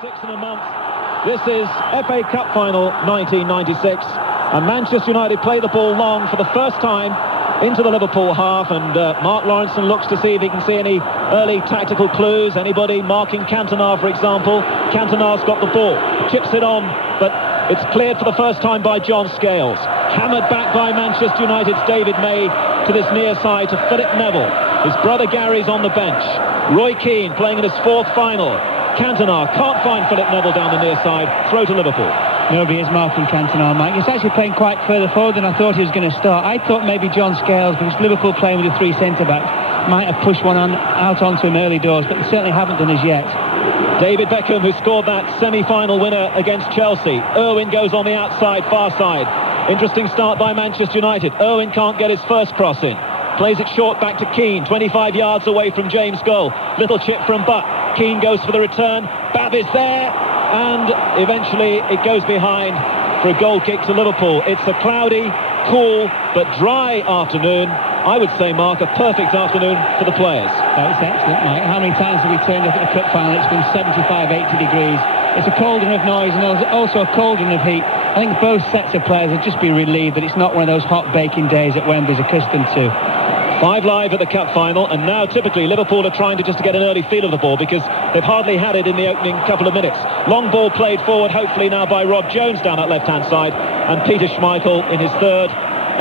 6 in a month. This is FA Cup final 1996, and Manchester United play the ball long for the first time into the Liverpool half, and Mark Lawrenson looks to see if he can see any early tactical clues. Anybody marking Cantona, for example? Cantona's got the ball, chips it on, but it's cleared for the first time by John Scales. Hammered back by Manchester United's David May to this near side to Philip Neville. His brother Gary's on the bench. Roy Keane playing in his fourth final. Cantona can't find Philip Neville down the near side. Throw to Liverpool. Nobody is marking Cantona, Mike. He's actually playing quite further forward than I thought he was going to start. I thought maybe John Scales, because Liverpool playing with the three centre-backs, might have pushed one out onto him early doors, but they certainly haven't done as yet. David Beckham, who scored that semi-final winner against Chelsea. Irwin goes on the outside, far side. Interesting start by Manchester United. Irwin can't get his first cross in. Plays it short back to Keane, 25 yards away from James' goal. Little chip from Butt. Keane goes for the return. Bab is there, and eventually it goes behind for a goal kick to Liverpool. It's a cloudy, cool, but dry afternoon. I would say, Mark, a perfect afternoon for the players. Oh, it's excellent, Mike. How many times have we turned up at the cup final? It's been 75, 80 degrees. It's a cauldron of noise and also a cauldron of heat. I think both sets of players would just be relieved that it's not one of those hot baking days that Wembley's accustomed to. 5 live at the cup final, and now typically Liverpool are trying to just get an early feel of the ball because they've hardly had it in the opening couple of minutes. Long ball played forward, hopefully now by Rob Jones down that left-hand side, and Peter Schmeichel in his third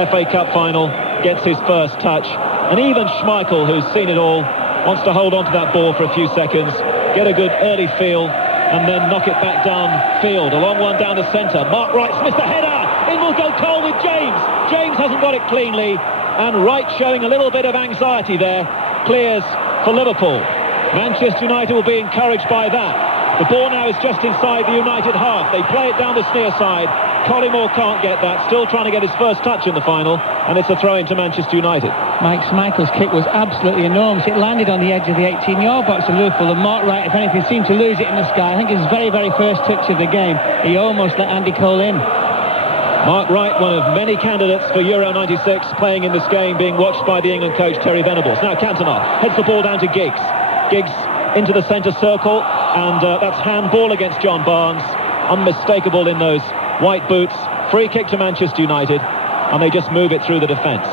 FA Cup final gets his first touch. And even Schmeichel, who's seen it all, wants to hold on to that ball for a few seconds, get a good early feel, and then knock it back downfield. A long one down the centre. Mark Wright's missed a header. In will go Cole with James. James hasn't got it cleanly, and Wright showing a little bit of anxiety there. Clears for Liverpool. Manchester United will be encouraged by that. The ball now is just inside the United half. They play it down the near side. Collymore can't get that. Still trying to get his first touch in the final, and it's a throw into Manchester United. Mike Schmeichel's kick was absolutely enormous. It landed on the edge of the 18-yard box of Liverpool, and Mark Wright, if anything, seemed to lose it in the sky. I think his very, very first touch of the game, he almost let Andy Cole in. Mark Wright, one of many candidates for Euro 96, playing in this game, being watched by the England coach Terry Venables. Now Cantona heads the ball down to Giggs. Giggs into the centre circle, and that's handball against John Barnes. Unmistakable in those white boots. Free kick to Manchester United, and they just move it through the defence.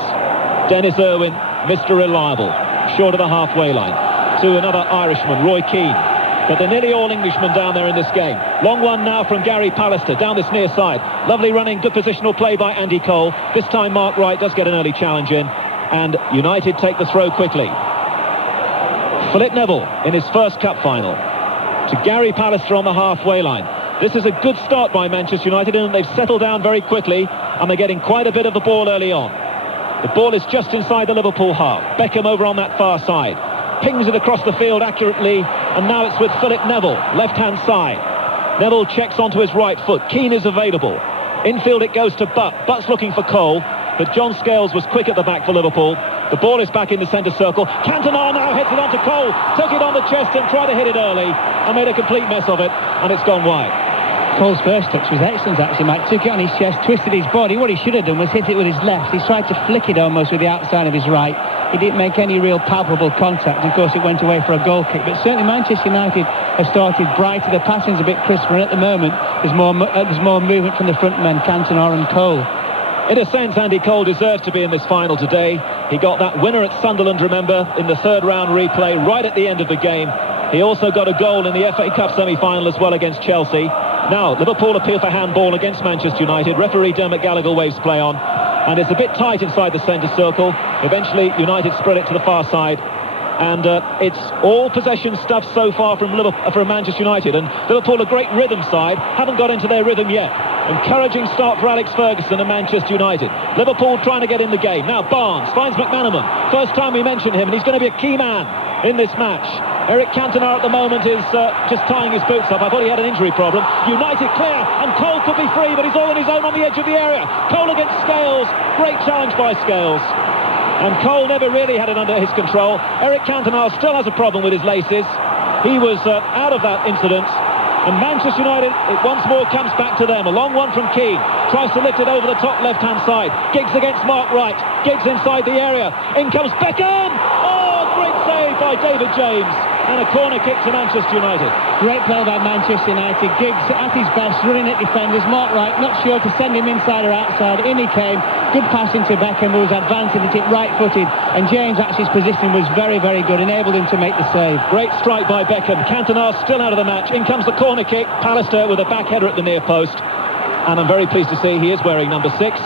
Dennis Irwin, Mr. Reliable, short of the halfway line, to another Irishman, Roy Keane. But they're nearly all Englishmen down there in this game. Long one now from Gary Pallister down this near side. Lovely running, good positional play by Andy Cole. This time Mark Wright does get an early challenge in, and United take the throw quickly. Philip Neville in his first cup final to Gary Pallister on the halfway line. This is a good start by Manchester United, and they've settled down very quickly, and they're getting quite a bit of the ball early on. The ball is just inside the Liverpool half. Beckham over on that far side. Pings it across the field accurately, and now it's with Philip Neville, left-hand side. Neville checks onto his right foot. Keane is available. Infield it goes to Butt. Butt's looking for Cole, but John Scales was quick at the back for Liverpool. The ball is back in the centre circle. Cantona now heads it on to Cole. Took it on the chest and tried to hit it early, and made a complete mess of it, and it's gone wide. Cole's first touch was excellent, actually, Mike. Took it on his chest, twisted his body. What he should have done was hit it with his left. He tried to flick it almost with the outside of his right. He didn't make any real palpable contact. Of course, it went away for a goal kick. But certainly Manchester United have started brighter. The passing's a bit crisper, and at the moment there's more movement from the front men, Cantona and Cole. In a sense, Andy Cole deserves to be in this final today. He got that winner at Sunderland, remember, in the third round replay right at the end of the game. He also got a goal in the FA Cup semi-final as well against Chelsea. Now, Liverpool appeal for handball against Manchester United. Referee Dermot Gallagher waves play on. And it's a bit tight inside the centre circle. Eventually, United spread it to the far side. And it's all possession stuff so far from Manchester United. And Liverpool, a great rhythm side, haven't got into their rhythm yet. Encouraging start for Alex Ferguson and Manchester United. Liverpool trying to get in the game. Now Barnes finds McManaman. First time we mention him, and he's going to be a key man in this match. Eric Cantona at the moment is just tying his boots up. I thought he had an injury problem. United clear, and Cole could be free, but he's all on his own on the edge of the area. Cole against Scales. Great challenge by Scales. And Cole never really had it under his control. Eric Cantona still has a problem with his laces. He was out of that incident. And Manchester United, it once more comes back to them. A long one from Keane. Tries to lift it over the top left-hand side. Giggs against Mark Wright. Giggs inside the area. In comes Beckham. Oh, great save by David James. and a corner kick to Manchester United. Great play by Manchester United. Giggs at his best, running at defenders. Mark Wright not sure to send him inside or outside. In he came. Good pass into Beckham, who was advancing it right-footed, and James Actually's position was very, very good, enabled him to make the save. Great strike by Beckham. Cantona still out of the match. In comes the corner kick. Pallister with a back header at the near post, and I'm very pleased to see he is wearing number 6.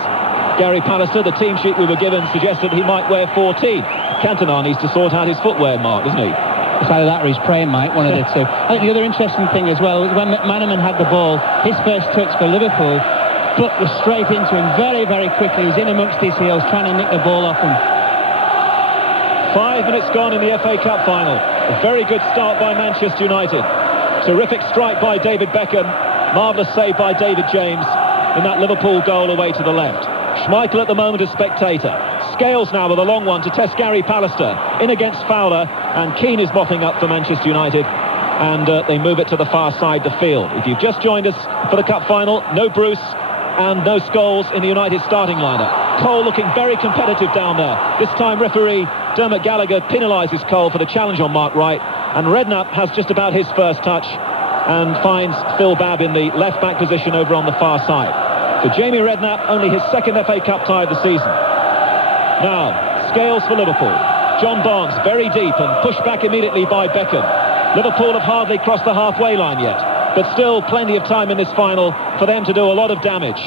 Gary Pallister, the team sheet we were given suggested he might wear 14. Cantona needs to sort out his footwear, Mark, doesn't he? It's either that or he's praying, Mike, one of the two. I think the other interesting thing as well was when McManaman had the ball, his first touch for Liverpool, Butt was straight into him very, very quickly. He was in amongst his heels trying to nick the ball off him. 5 minutes gone in the FA Cup final. A very good start by Manchester United. Terrific strike by David Beckham. Marvellous save by David James in that Liverpool goal away to the left. Schmeichel at the moment as spectator. Scales now with a long one to test Gary Pallister. In against Fowler, and Keane is mopping up for Manchester United. And they move it to the far side of the field. If you've just joined us for the Cup final, no Bruce and no Scholes in the United starting lineup. Cole looking very competitive down there. This time referee Dermot Gallagher penalises Cole for the challenge on Mark Wright, and Redknapp has just about his first touch and finds Phil Babb in the left-back position over on the far side. For Jamie Redknapp, only his second FA Cup tie of the season. Now, Scales for Liverpool. John Barnes very deep and pushed back immediately by Beckham. Liverpool have hardly crossed the halfway line yet, but still plenty of time in this final for them to do a lot of damage.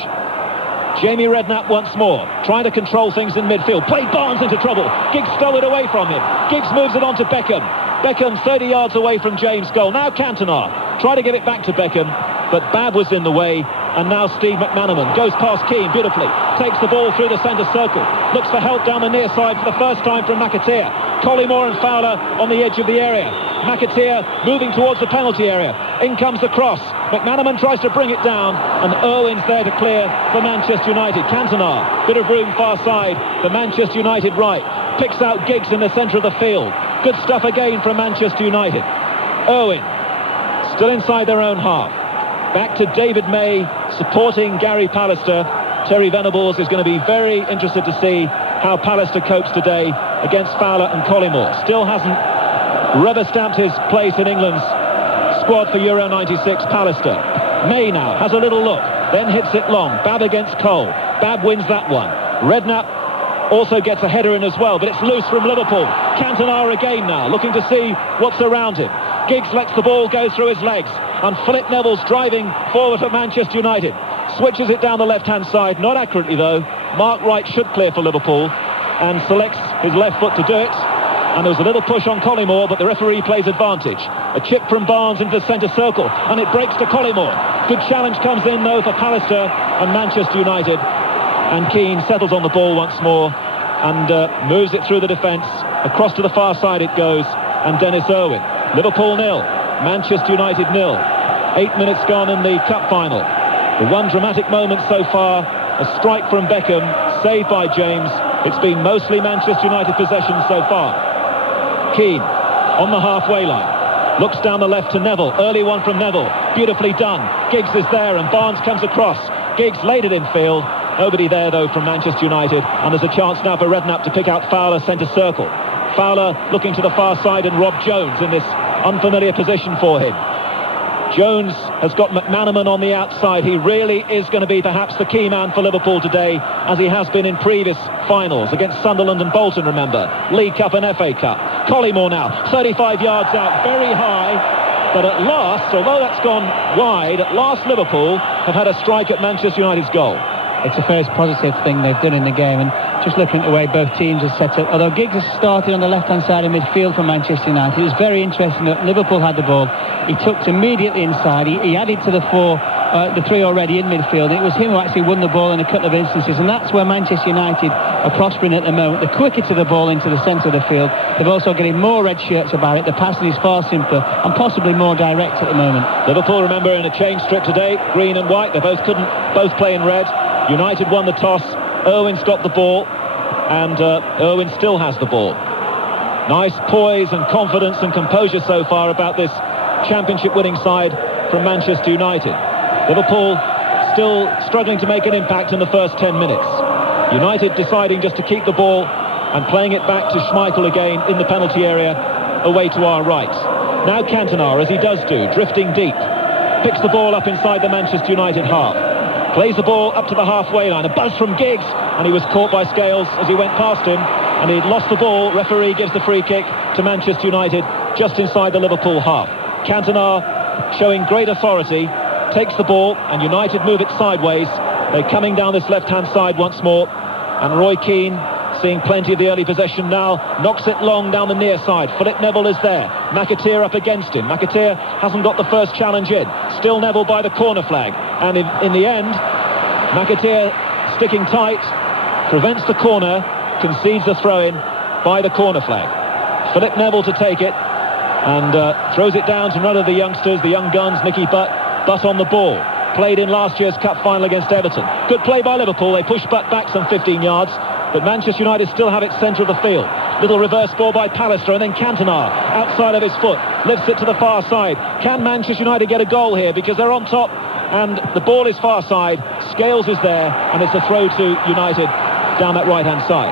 Jamie Redknapp once more, trying to control things in midfield. Played Barnes into trouble. Giggs stole it away from him. Giggs moves it on to Beckham. Beckham 30 yards away from James' goal. Now Cantona, try to give it back to Beckham, but Babb was in the way. And now Steve McManaman goes past Keane beautifully. Takes the ball through the centre circle. Looks for help down the near side for the first time from McAteer. Collymore and Fowler on the edge of the area. McAteer moving towards the penalty area. In comes the cross. McManaman tries to bring it down, and Irwin's there to clear for Manchester United. Cantona, bit of room far side for Manchester United right. Picks out Giggs in the centre of the field. Good stuff again from Manchester United. Irwin, still inside their own half. Back to David May supporting Gary Pallister. Terry Venables is going to be very interested to see how Pallister copes today against Fowler and Collymore. Still hasn't rubber-stamped his place in England's squad for Euro 96, Pallister. May now has a little look, then hits it long. Babb against Cole. Babb wins that one. Redknapp also gets a header in as well, but it's loose from Liverpool. Cantona again now, looking to see what's around him. Giggs lets the ball go through his legs, and Philip Neville's driving forward for Manchester United. Switches it down the left-hand side, not accurately though. Mark Wright should clear for Liverpool, and selects his left foot to do it. And there's a little push on Collymore, but the referee plays advantage. A chip from Barnes into the centre circle, and it breaks to Collymore. Good challenge comes in though for Pallister and Manchester United. And Keane settles on the ball once more, and moves it through the defence. Across to the far side it goes, and Dennis Irwin. Liverpool 0, Manchester United 0. 8 minutes gone in the cup final. The one dramatic moment so far, a strike from Beckham, saved by James. It's been mostly Manchester United possession so far. Keane on the halfway line. Looks down the left to Neville. Early one from Neville. Beautifully done. Giggs is there and Barnes comes across. Giggs laid it in field. Nobody there though from Manchester United. And there's a chance now for Redknapp to pick out Fowler centre circle. Fowler looking to the far side and Rob Jones in this unfamiliar position for him. Jones has got McManaman on the outside. He really is going to be perhaps the key man for Liverpool today, as he has been in previous finals against Sunderland and Bolton, remember. League Cup and FA Cup. Collymore now, 35 yards out, very high. But at last, although that's gone wide, at last Liverpool have had a strike at Manchester United's goal. It's the first positive thing they've done in the game, and just looking at the way both teams have set up. Although Giggs has started on the left-hand side of midfield for Manchester United, it was very interesting that Liverpool had the ball. He tucked immediately inside. He added to the three already in midfield. It was him who actually won the ball in a couple of instances, and that's where Manchester United are prospering at the moment. They're quicker to the ball into the centre of the field. They've also getting more red shirts about it. The passing is far simpler and possibly more direct at the moment. Liverpool, remember, in a change strip today, green and white. They couldn't both play in red. United won the toss. Irwin's got the ball, and Irwin still has the ball. Nice poise and confidence and composure so far about this championship-winning side from Manchester United. Liverpool still struggling to make an impact in the first 10 minutes. United deciding just to keep the ball and playing it back to Schmeichel again in the penalty area away to our right. Now Cantona, as he does do, drifting deep. Picks the ball up inside the Manchester United half. Plays the ball up to the halfway line. A buzz from Giggs, and he was caught by Scales as he went past him. And he'd lost the ball. Referee gives the free kick to Manchester United just inside the Liverpool half. Cantona, showing great authority, takes the ball, and United move it sideways. They're coming down this left-hand side once more. And Roy Keane, seeing plenty of the early possession now, knocks it long down the near side. Philip Neville is there. McAteer up against him. McAteer hasn't got the first challenge in. Still Neville by the corner flag. And in the end, McAteer sticking tight, prevents the corner, concedes the throw-in by the corner flag. Philip Neville to take it, and throws it down to none of the youngsters, the young guns, Nicky Butt on the ball. Played in last year's cup final against Everton. Good play by Liverpool. They push Butt back some 15 yards. But Manchester United still have it centre of the field. Little reverse ball by Pallister, and then Cantona, outside of his foot, lifts it to the far side. Can Manchester United get a goal here? Because they're on top, and the ball is far side. Scales is there, and it's a throw to United down that right-hand side.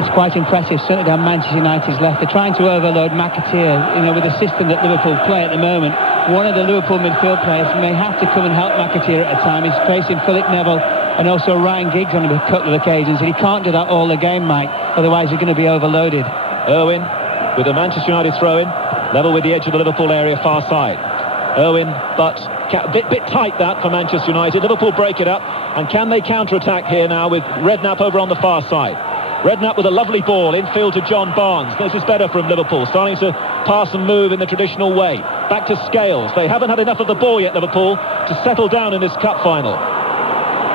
It's quite impressive, certainly down Manchester United's left. They're trying to overload McAteer, with the system that Liverpool play at the moment. One of the Liverpool midfield players may have to come and help McAteer at a time. He's facing Philip Neville and also Ryan Giggs on a couple of occasions, and he can't do that all the game, Mike, otherwise he's going to be overloaded. Irwin with a Manchester United throw-in, level with the edge of the Liverpool area, far side. Irwin, but a bit tight that for Manchester United. Liverpool break it up, and can they counter-attack here now with Redknapp over on the far side? Redknapp with a lovely ball, infield to John Barnes. This is better from Liverpool, starting to pass and move in the traditional way. Back to Scales. They haven't had enough of the ball yet, Liverpool, to settle down in this cup final.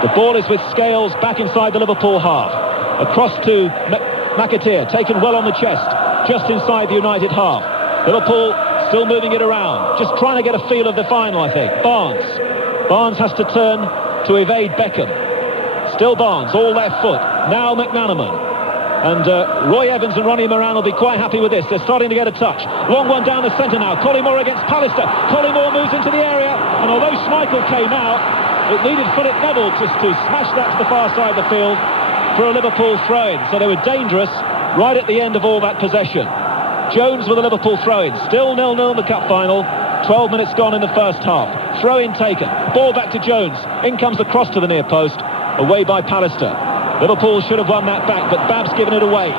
The ball is with Scales back inside the Liverpool half. Across to McAteer, taken well on the chest, just inside the United half. Liverpool still moving it around, just trying to get a feel of the final, I think. Barnes has to turn to evade Beckham. Still Barnes, all left foot. Now McManaman. And Roy Evans and Ronnie Moran will be quite happy with this. They're starting to get a touch. Long one down the centre now. Collymore against Pallister. Collymore moves into the area. And although Schmeichel came out, it needed Philip Neville just to smash that to the far side of the field for a Liverpool throw-in. So they were dangerous right at the end of all that possession. Jones with a Liverpool throw-in. Still 0-0 in the cup final. 12 minutes gone in the first half. Throw-in taken. Ball back to Jones. In comes the cross to the near post. Away by Pallister. Liverpool should have won that back, but Bab's given it away.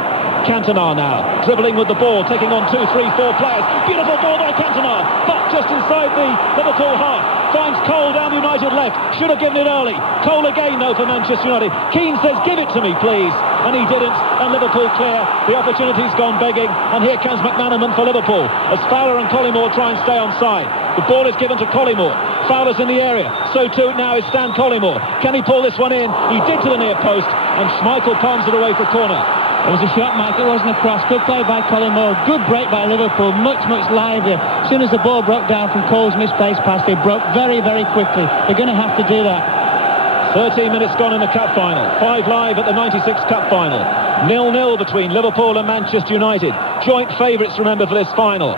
Cantona now, dribbling with the ball, taking on 2, 3, 4 players. Beautiful ball by Cantona, but just inside the Liverpool half. Finds Cole down the United left. Should have given it early. Cole again, though, for Manchester United. Keane says, give it to me, please. And he didn't, and Liverpool clear. The opportunity's gone begging, and here comes McManaman for Liverpool, as Fowler and Collymore try and stay on side. The ball is given to Collymore. Fowler's in the area. So too now is Stan Collymore. Can he pull this one in? He did to the near post, and Schmeichel palms it away for corner. It was a shot, Mike. It wasn't a cross. Good play by Collymore. Good break by Liverpool. Much livelier. As soon as the ball broke down from Cole's misplaced pass, they broke very quickly. They're going to have to do that. 13 minutes gone in the cup final. 5 live at the 96 cup final. 0-0 between Liverpool and Manchester United. Joint favourites, remember, for this final.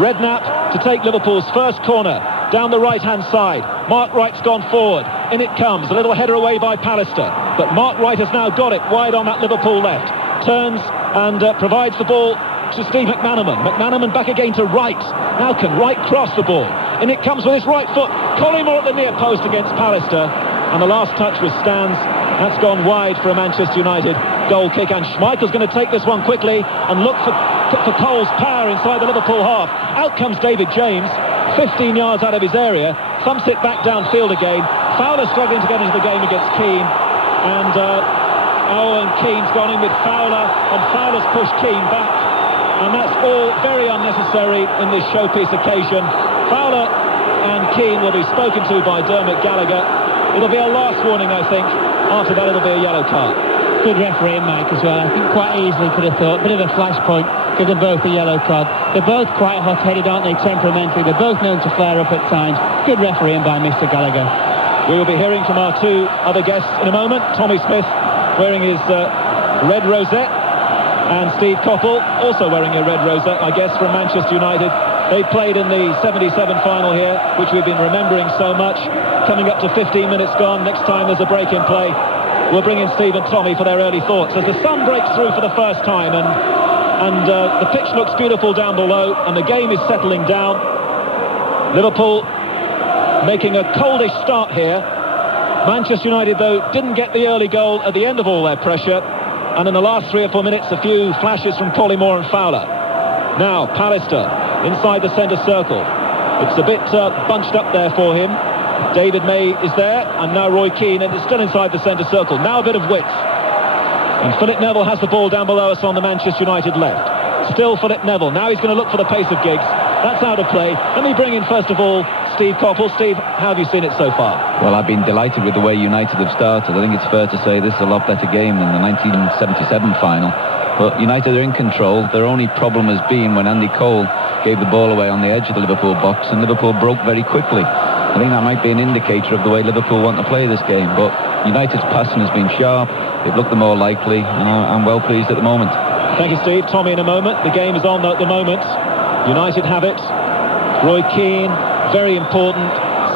Redknapp to take Liverpool's first corner down the right-hand side. Mark Wright's gone forward. In it comes. A little header away by Pallister. But Mark Wright has now got it wide on that Liverpool left. Turns and provides the ball to Steve McManaman. McManaman back again to Wright. Now can Wright cross the ball? And it comes with his right foot. Collymore at the near post against Pallister. And the last touch was Stan's. That's gone wide for a Manchester United goal kick. And Schmeichel's going to take this one quickly and look for Cole's power inside the Liverpool half. Out comes David James, 15 yards out of his area. Thumps it back downfield again. Fowler struggling to get into the game against Keane. And Keane's gone in with Fowler, and Fowler's pushed Keane back, and that's all very unnecessary in this showpiece occasion. Fowler and Keane will be spoken to by Dermot Gallagher. It'll be a last warning, I think. After that, it'll be a yellow card. Good referee, Mike, as well. I think quite easily could have thought. Bit of a flashpoint, give them both a yellow card. They're both quite hot-headed, aren't they, temperamentally? They're both known to flare up at times. Good refereeing by Mr. Gallagher. We will be hearing from our 2 other guests in a moment. Tommy Smith, wearing his red rosette, and Steve Coppell, also wearing a red rosette, I guess, from Manchester United. They played in the 77 final here, which we've been remembering so much. Coming up to 15 minutes gone. Next time there's a break in play, we'll bring in Steve and Tommy for their early thoughts as the sun breaks through for the first time, and and the pitch looks beautiful down below, and the game is settling down. Liverpool making a coldish start here. Manchester United, though, didn't get the early goal at the end of all their pressure, and in the last 3 or 4 minutes, a few flashes from Collymore and Fowler. Now, Pallister inside the centre circle. It's a bit bunched up there for him. David May is there, and now Roy Keane, and it's still inside the centre circle. Now a bit of width. And Philip Neville has the ball down below us on the Manchester United left. Still Philip Neville. Now he's going to look for the pace of Giggs. That's out of play. Let me bring in, first of all, Steve Coppell. Steve, how have you seen it so far? Well, I've been delighted with the way United have started. I think it's fair to say this is a lot better game than the 1977 final. But United are in control. Their only problem has been when Andy Cole gave the ball away on the edge of the Liverpool box, and Liverpool broke very quickly. I think that might be an indicator of the way Liverpool want to play this game. But United's passing has been sharp. They've looked the more likely, and I'm well pleased at the moment. Thank you, Steve. Tommy, in a moment. The game is on at the moment. United have it. Roy Keane, very important,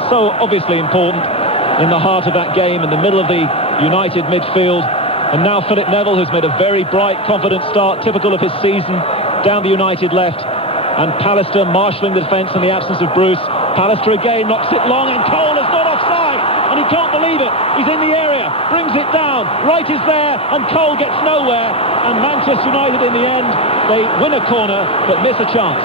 so obviously important, in the heart of that game, in the middle of the United midfield. And now Philip Neville, who's made a very bright, confident start, typical of his season, down the United left. And Pallister marshalling the defence in the absence of Bruce. Pallister again knocks it long, and Cole is not offside, and he can't believe it. He's in the area, brings it down, Wright is there, and Cole gets nowhere. And Manchester United, in the end, they win a corner but miss a chance.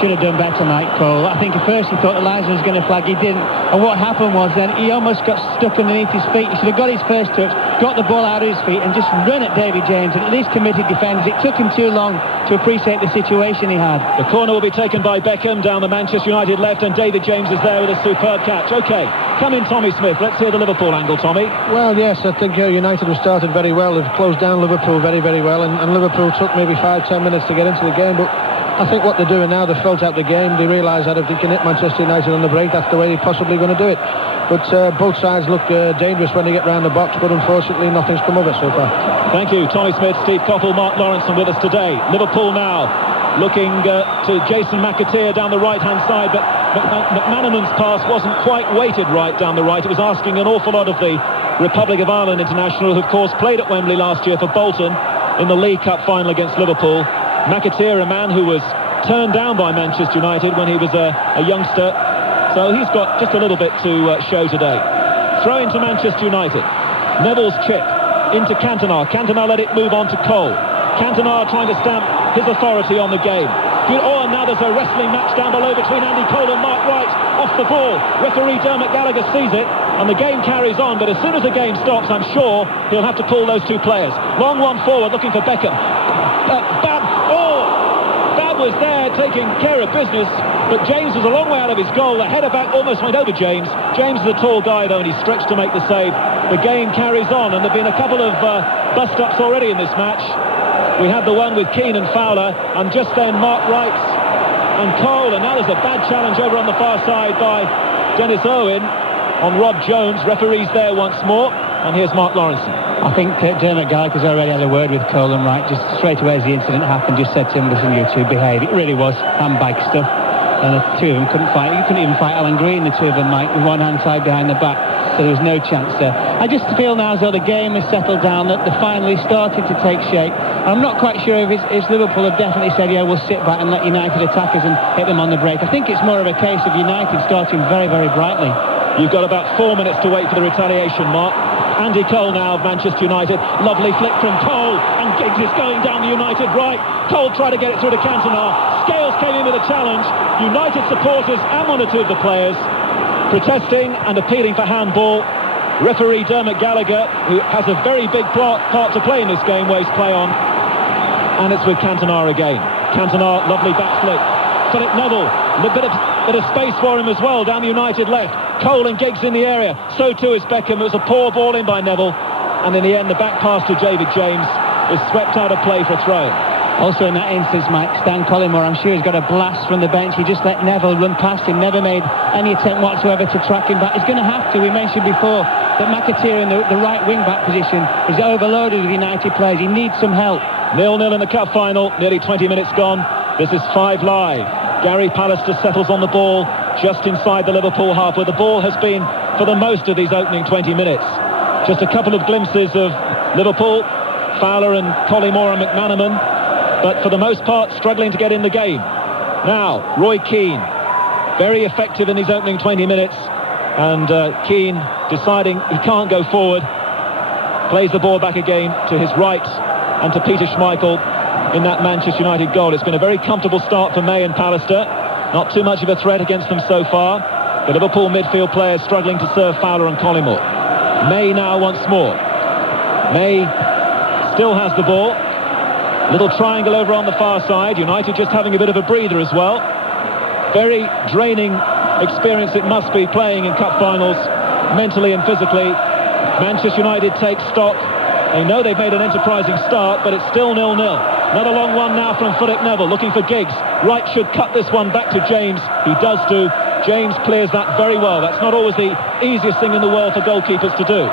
Should have done better, Mike Cole. I think at first he thought Eliza was going to flag, he didn't. And what happened was then he almost got stuck underneath his feet. He should have got his first touch, got the ball out of his feet and just run at David James, and at least committed defenders. It took him too long to appreciate the situation he had. The corner will be taken by Beckham down the Manchester United left, and David James is there with a superb catch. OK, come in, Tommy Smith. Let's hear the Liverpool angle, Tommy. Well, yes, I think United have started very well. They've closed down Liverpool very, very well, and Liverpool took maybe 5-10 minutes to get into the game, but I think what they're doing now, they've felt out the game. They realise that if they can hit Manchester United on the break, that's the way they're possibly going to do it. But both sides look dangerous when they get round the box, but unfortunately nothing's come of it so far. Thank you, Tommy Smith, Steve Coppell, Mark Lawrenson with us today. Liverpool now looking to Jason McAteer down the right-hand side, but McManaman's pass wasn't quite weighted right down the right. It was asking an awful lot of the Republic of Ireland international, who of course played at Wembley last year for Bolton in the League Cup final against Liverpool. McAteer, a man who was turned down by Manchester United when he was a youngster, so he's got just a little bit to show today. Throw into Manchester United. Neville's chip into Cantona. Cantona let it move on to Cole. Cantona trying to stamp his authority on the game. Oh, and now there's a wrestling match down below between Andy Cole and Mark Wright. Off the ball. Referee Dermot Gallagher sees it, and the game carries on, but as soon as the game stops, I'm sure he'll have to pull those two players. Long one forward, looking for Beckham. Bab was there taking care of business, but James was a long way out of his goal. The header back almost went over James. James is a tall guy though, and he stretched to make the save. The game carries on, and there have been a couple of bust-ups already in this match. We had the one with Keane and Fowler, and just then Mark Wright and Cole, and now there's a bad challenge over on the far side by Dennis Owen on Rob Jones. Referee's there once more, and here's Mark Lawrenson. I think Dermot Gallagher's already had a word with Cole and Wright just straight away as the incident happened, just said to him, listen, you two behave. It really was handbag stuff, and the two of them couldn't fight. You couldn't even fight Alan Green, the two of them, Mike, with one hand tied behind the back, so there was no chance there. I just feel now as though the game has settled down, that they're finally starting to take shape. I'm not quite sure if Liverpool have definitely said, yeah, we'll sit back and let United attack us and hit them on the break. I think it's more of a case of United starting very, very brightly. You've got about 4 minutes to wait for the retaliation, Mark. Andy Cole now of Manchester United. Lovely flick from Cole, and Giggs is going down the United right. Cole tried to get it through to Cantona. Scales came in with a challenge. United supporters and one or two of the players protesting and appealing for handball. Referee Dermot Gallagher, who has a very big part to play in this game, waves play on. And it's with Cantona again. Cantona, lovely back flick. Philip Neville, a bit of space for him as well down the United left. Cole and Giggs in the area, so too is Beckham. It was a poor ball in by Neville, and in the end the back pass to David James is swept out of play for a throw. Also in that instance, Mike, Stan Collymore, I'm sure he's got a blast from the bench. He just let Neville run past him, never made any attempt whatsoever to track him back. He's going to have to. We mentioned before that McAteer in the right wing-back position is overloaded with United players. He needs some help. 0-0 in the cup final, nearly 20 minutes gone. This is 5 Live. Gary Pallister settles on the ball just inside the Liverpool half, where the ball has been for the most of these opening 20 minutes. Just a couple of glimpses of Liverpool, Fowler and Collymore and McManaman. but for the most part struggling to get in the game. Now, Roy Keane, very effective in these opening 20 minutes, and Keane deciding he can't go forward, plays the ball back again to his right and to Peter Schmeichel in that Manchester United goal. It's been a very comfortable start for May and Pallister. Not too much of a threat against them so far. The Liverpool midfield players struggling to serve Fowler and Collymore. May now once more. May still has the ball. Little triangle over on the far side. United just having a bit of a breather as well. Very draining experience it must be playing in cup finals, mentally and physically. Manchester United take stock. They know they've made an enterprising start, but it's still 0-0. Another long one now from Philip Neville, looking for Giggs. Wright should cut this one back to James. He does do. James clears that very well. That's not always the easiest thing in the world for goalkeepers to do.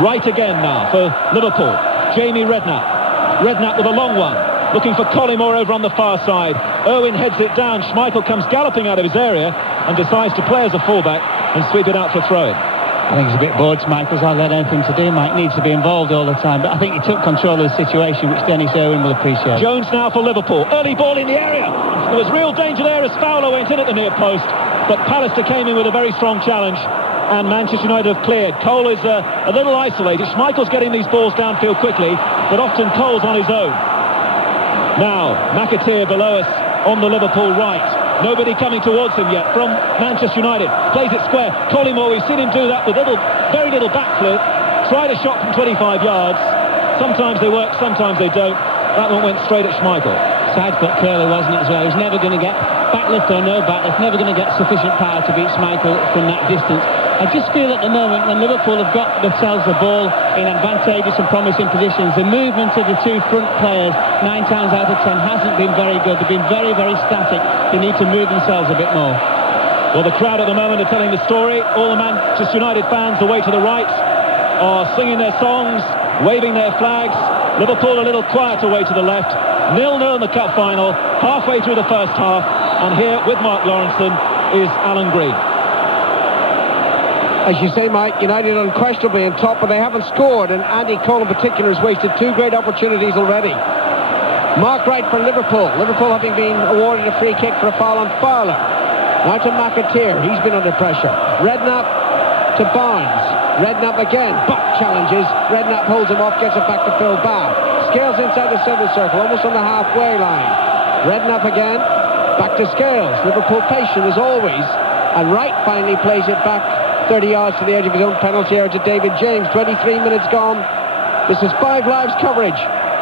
Right again now for Liverpool. Jamie Redknapp. Redknapp with a long one, looking for Collymore over on the far side. Irwin heads it down. Schmeichel comes galloping out of his area and decides to play as a fullback and sweep it out for throw-in. I think he's a bit bored, Schmeichel's hardly had anything to do. Mike needs to be involved all the time, but I think he took control of the situation, which Dennis Irwin will appreciate. Jones now for Liverpool. Early ball in the area. There was real danger there as Fowler went in at the near post, but Pallister came in with a very strong challenge, and Manchester United have cleared. Cole is a little isolated. Schmeichel's getting these balls downfield quickly, but often Cole's on his own. Now, McAteer below us on the Liverpool right. Nobody coming towards him yet from Manchester United. Plays it square. Collymore, we've seen him do that with very little backflip. Tried a shot from 25 yards. Sometimes they work, sometimes they don't. That one went straight at Schmeichel. Side foot curler, wasn't it, as well? He was never going to get, backlift or no backlift, never going to get sufficient power to beat Schmeichel from that distance. I just feel at the moment when Liverpool have got themselves the ball in advantageous and promising positions, the movement of the two front players 9 times out of 10 hasn't been very good. They've been very, very static. They need to move themselves a bit more. Well, the crowd at the moment are telling the story. All the Manchester United fans away to the right are singing their songs, waving their flags. Liverpool a little quiet away to the left. 0-0 in the cup final, halfway through the first half. And here with Mark Lawrenson is Alan Green. As you say, Mike, United unquestionably on top, but they haven't scored, and Andy Cole in particular has wasted 2 great opportunities already. Mark Wright for Liverpool. Liverpool having been awarded a free kick for a foul on Fowler. Now to McAteer. He's been under pressure. Redknapp to Barnes. Redknapp again. Buck challenges. Redknapp holds him off, gets it back to Phil Babb. Scales inside the centre circle, almost on the halfway line. Redknapp again. Back to Scales. Liverpool patient as always. And Wright finally plays it back 30 yards to the edge of his own penalty area to David James. 23 minutes gone. This is 5 Lives coverage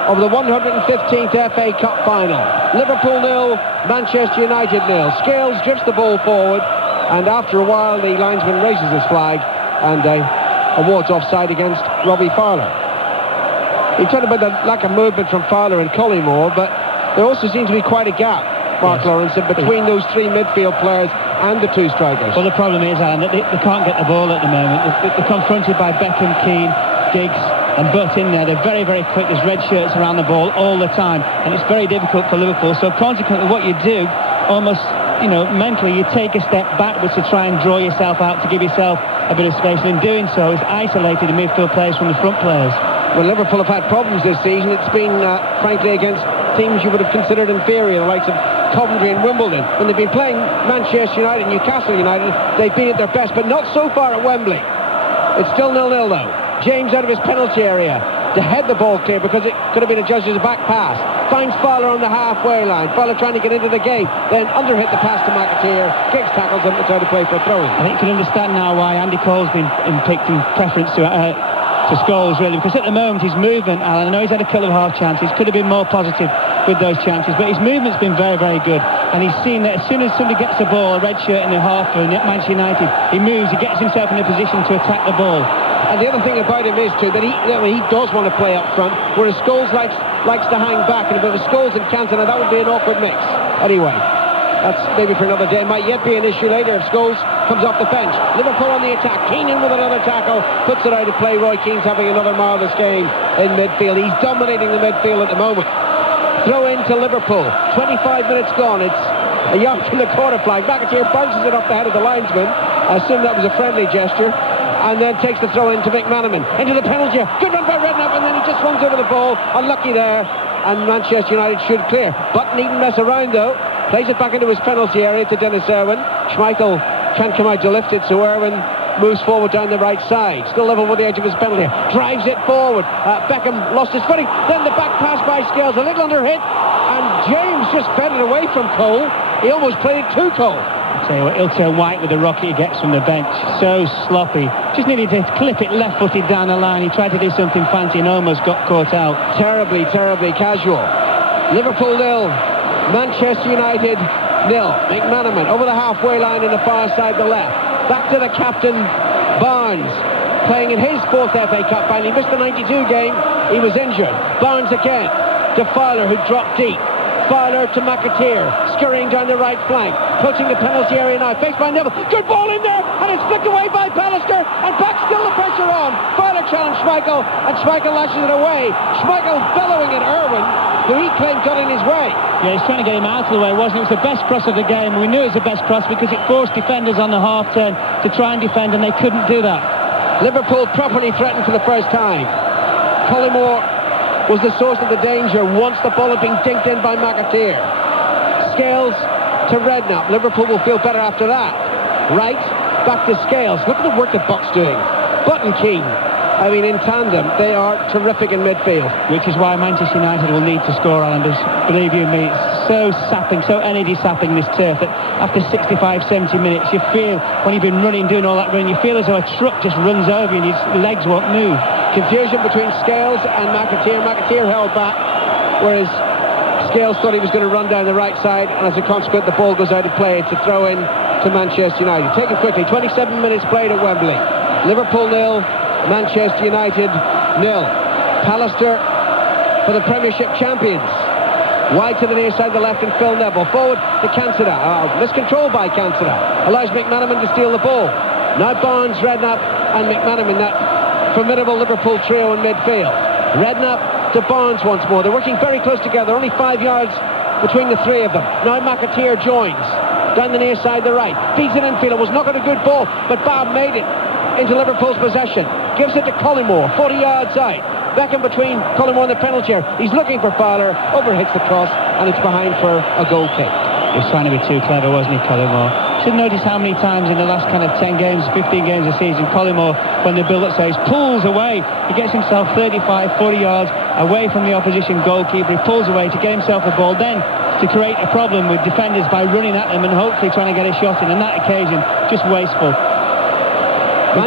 of the 115th FA Cup final. Liverpool 0, Manchester United 0. Scales drifts the ball forward, and after a while the linesman raises his flag and awards offside against Robbie Fowler. He talked about the lack of movement from Fowler and Collymore, but there also seems to be quite a gap, Mark Lawrence, between those 3 midfield players and the 2 strikers. Well, the problem is, Alan, that they can't get the ball at the moment. They're confronted by Beckham, Keane, Giggs and Butt in there. They're very, very quick. There's red shirts around the ball all the time, and it's very difficult for Liverpool. So consequently, what you do, almost, mentally, you take a step backwards to try and draw yourself out, to give yourself a bit of space, and in doing so, it's isolated the midfield players from the front players. Well, Liverpool have had problems this season. It's been, frankly, against teams you would have considered inferior, the likes of Coventry and Wimbledon. When they've been playing Manchester United and Newcastle United, they've been at their best, but not so far at Wembley. It's still 0-0 though. James out of his penalty area to head the ball clear because it could have been adjudged as a back pass. Finds Fowler on the halfway line. Fowler trying to get into the game. Then underhit the pass to McAteer. Giggs tackles him to try to play for a throw-in. I think you can understand now why Andy Cole's been picked in preference to Scholes, really, because at the moment his movement, Alan, I know he's had a couple of half chances, could have been more positive with those chances, but his movement's been very, very good, and he's seen that as soon as somebody gets the ball, a red shirt in the half for Manchester United, he moves, he gets himself in a position to attack the ball. And the other thing about him is too that he does want to play up front, whereas Scholes likes to hang back, and if it was Scholes and Cantona, that would be an awkward mix. Anyway, that's maybe for another day. It might yet be an issue later if Scholes comes off the bench. Liverpool on the attack. Keane in with another tackle. Puts it out of play. Roy Keane's having another marvellous game in midfield. He's dominating the midfield at the moment. Throw in to Liverpool. 25 minutes gone. It's a yard from the corner flag. McAteer bounces it off the head of the linesman. I assume that was a friendly gesture. And then takes the throw in to McManaman. Into the penalty. Good run by Redknapp, and then he just runs over the ball. Unlucky there. and Manchester United should clear. But needn't mess around though. Plays it back into his penalty area to Dennis Irwin. Schmeichel can't come out to lift it, so Irwin moves forward down the right side. Still level with the edge of his penalty. Drives it forward. Beckham lost his footing. Then the back pass by Scales, a little under hit, and James just fed it away from Cole. He almost played it to Cole. Tell you what, he'll turn white with the rocket he gets from the bench. So sloppy. Just needed to clip it left-footed down the line. He tried to do something fancy and almost got caught out. Terribly casual. Liverpool 0, Manchester United 0. McManaman over the halfway line in the far side, the left. Back to the captain, Barnes, playing in his fourth FA Cup final. He missed the 92 game. He was injured. Barnes again to Fowler, who dropped deep. Fowler to McAteer, scurrying down the right flank, approaching the penalty area now, faced by Neville. Good ball in there, and it's flicked away by Pallister, and back still the pressure on. Fowler challenged Schmeichel, and Schmeichel lashes it away. Schmeichel bellowing at Irwin, who he claimed got in his way. Yeah, he's trying to get him out of the way, wasn't it? It was the best cross of the game. We knew it was the best cross because it forced defenders on the half turn to try and defend, and they couldn't do that. Liverpool properly threatened for the first time. Collymore was the source of the danger once the ball had been dinked in by McAteer. Scales to Redknapp. Liverpool will feel better after that. Right, back to Scales. Look at the work that Buck's doing. Butt and Keane. I mean, in tandem, they are terrific in midfield. Which is why Manchester United will need to score, Islanders. Believe you me, it's so sapping, so energy sapping, this turf, that after 65, 70 minutes, you feel, when you've been running, doing all that running, you feel as though a truck just runs over you and your legs won't move. Confusion between Scales and McAteer. McAteer held back, whereas Scales thought he was going to run down the right side, and as a consequence, the ball goes out of play. It's a throw in to Manchester United. Take it quickly. 27 minutes played at Wembley. Liverpool 0, Manchester United 0. Pallister for the Premiership champions. Wide to the near side of the left, and Phil Neville. Forward to Cantona. Miscontrolled by Cantona. Allows McManaman to steal the ball. Now Barnes, Redknapp and McManaman. That formidable Liverpool trio in midfield. Redknapp to Barnes once more. They're working very close together. Only 5 yards between the three of them. Now McAteer joins. Down the near side, the right. Feeds it infield. It was not a good ball, but Bob made it into Liverpool's possession. Gives it to Collymore, 40 yards out. Beckham between Collymore and the penalty area. He's looking for Fowler. Overhits the cross, and it's behind for a goal kick. He was trying to be too clever, wasn't he, Collymore? Should notice how many times in the last kind of 10 games, 15 games of the season, Collymore, when the build-up says, pulls away. He gets himself 35, 40 yards away from the opposition goalkeeper. He pulls away to get himself a ball, then to create a problem with defenders by running at them and hopefully trying to get a shot in. On that occasion, just wasteful. We've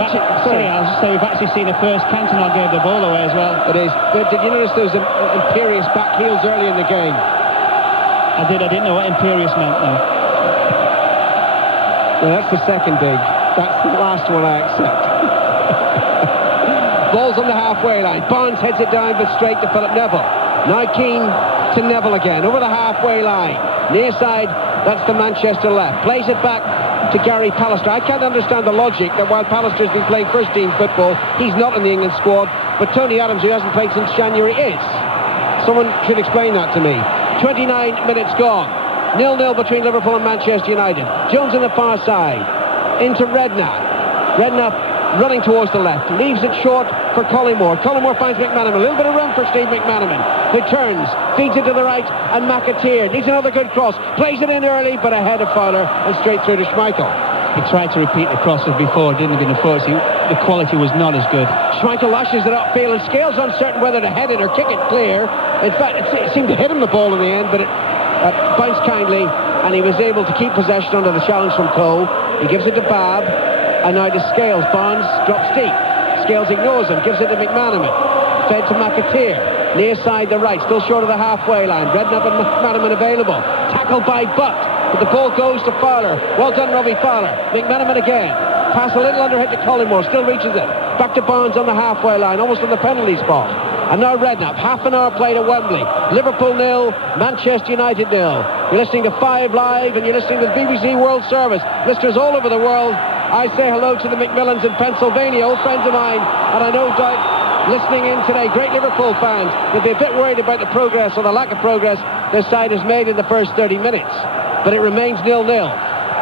actually seen a first. Cantona gave the ball away as well. It is. But did you notice there was imperious back heels early in the game? I didn't know what imperious meant though. Well, that's the second big. That's the last one I accept. Ball's on the halfway line. Barnes heads it down, but straight to Philip Neville. Now Keane to Neville again, over the halfway line. Near side, that's the Manchester left. Plays it back to Gary Pallister. I can't understand the logic that while Pallister's been playing first-team football, he's not in the England squad, but Tony Adams, who hasn't played since January, is. Someone should explain that to me. 29 minutes gone. 0-0 between Liverpool and Manchester United. Jones on the far side. Into Redknapp. Redknapp running towards the left. Leaves it short for Collymore. Collymore finds McManaman. A little bit of room for Steve McManaman. Who turns, feeds it to the right, and McAteer needs another good cross. Plays it in early, but ahead of Fowler and straight through to Schmeichel. He tried to repeat the crosses before, didn't he? Unfortunately, the quality was not as good. Schmeichel lashes it upfield, and Scales uncertain whether to head it or kick it clear. In fact, it seemed to hit him the ball in the end, but it bounced kindly, and he was able to keep possession under the challenge from Cole. He gives it to Babb, and now to Scales. Barnes drops deep. Scales ignores him, gives it to McManaman. Fed to McAteer. Near side the right, still short of the halfway line. Redknapp and McManaman available. Tackled by Butt, but the ball goes to Fowler. Well done, Robbie Fowler. McManaman again. Pass a little underhit to Collymore, still reaches it. Back to Barnes on the halfway line, almost on the penalty spot. And now Redknapp, half an hour played at Wembley. Liverpool 0, Manchester United 0. You're listening to 5 Live, and you're listening to the BBC World Service. Listeners all over the world, I say hello to the McMillans in Pennsylvania, old friends of mine, and I no doubt listening in today, great Liverpool fans, they'll be a bit worried about the progress or the lack of progress their side has made in the first 30 minutes. But it remains 0-0.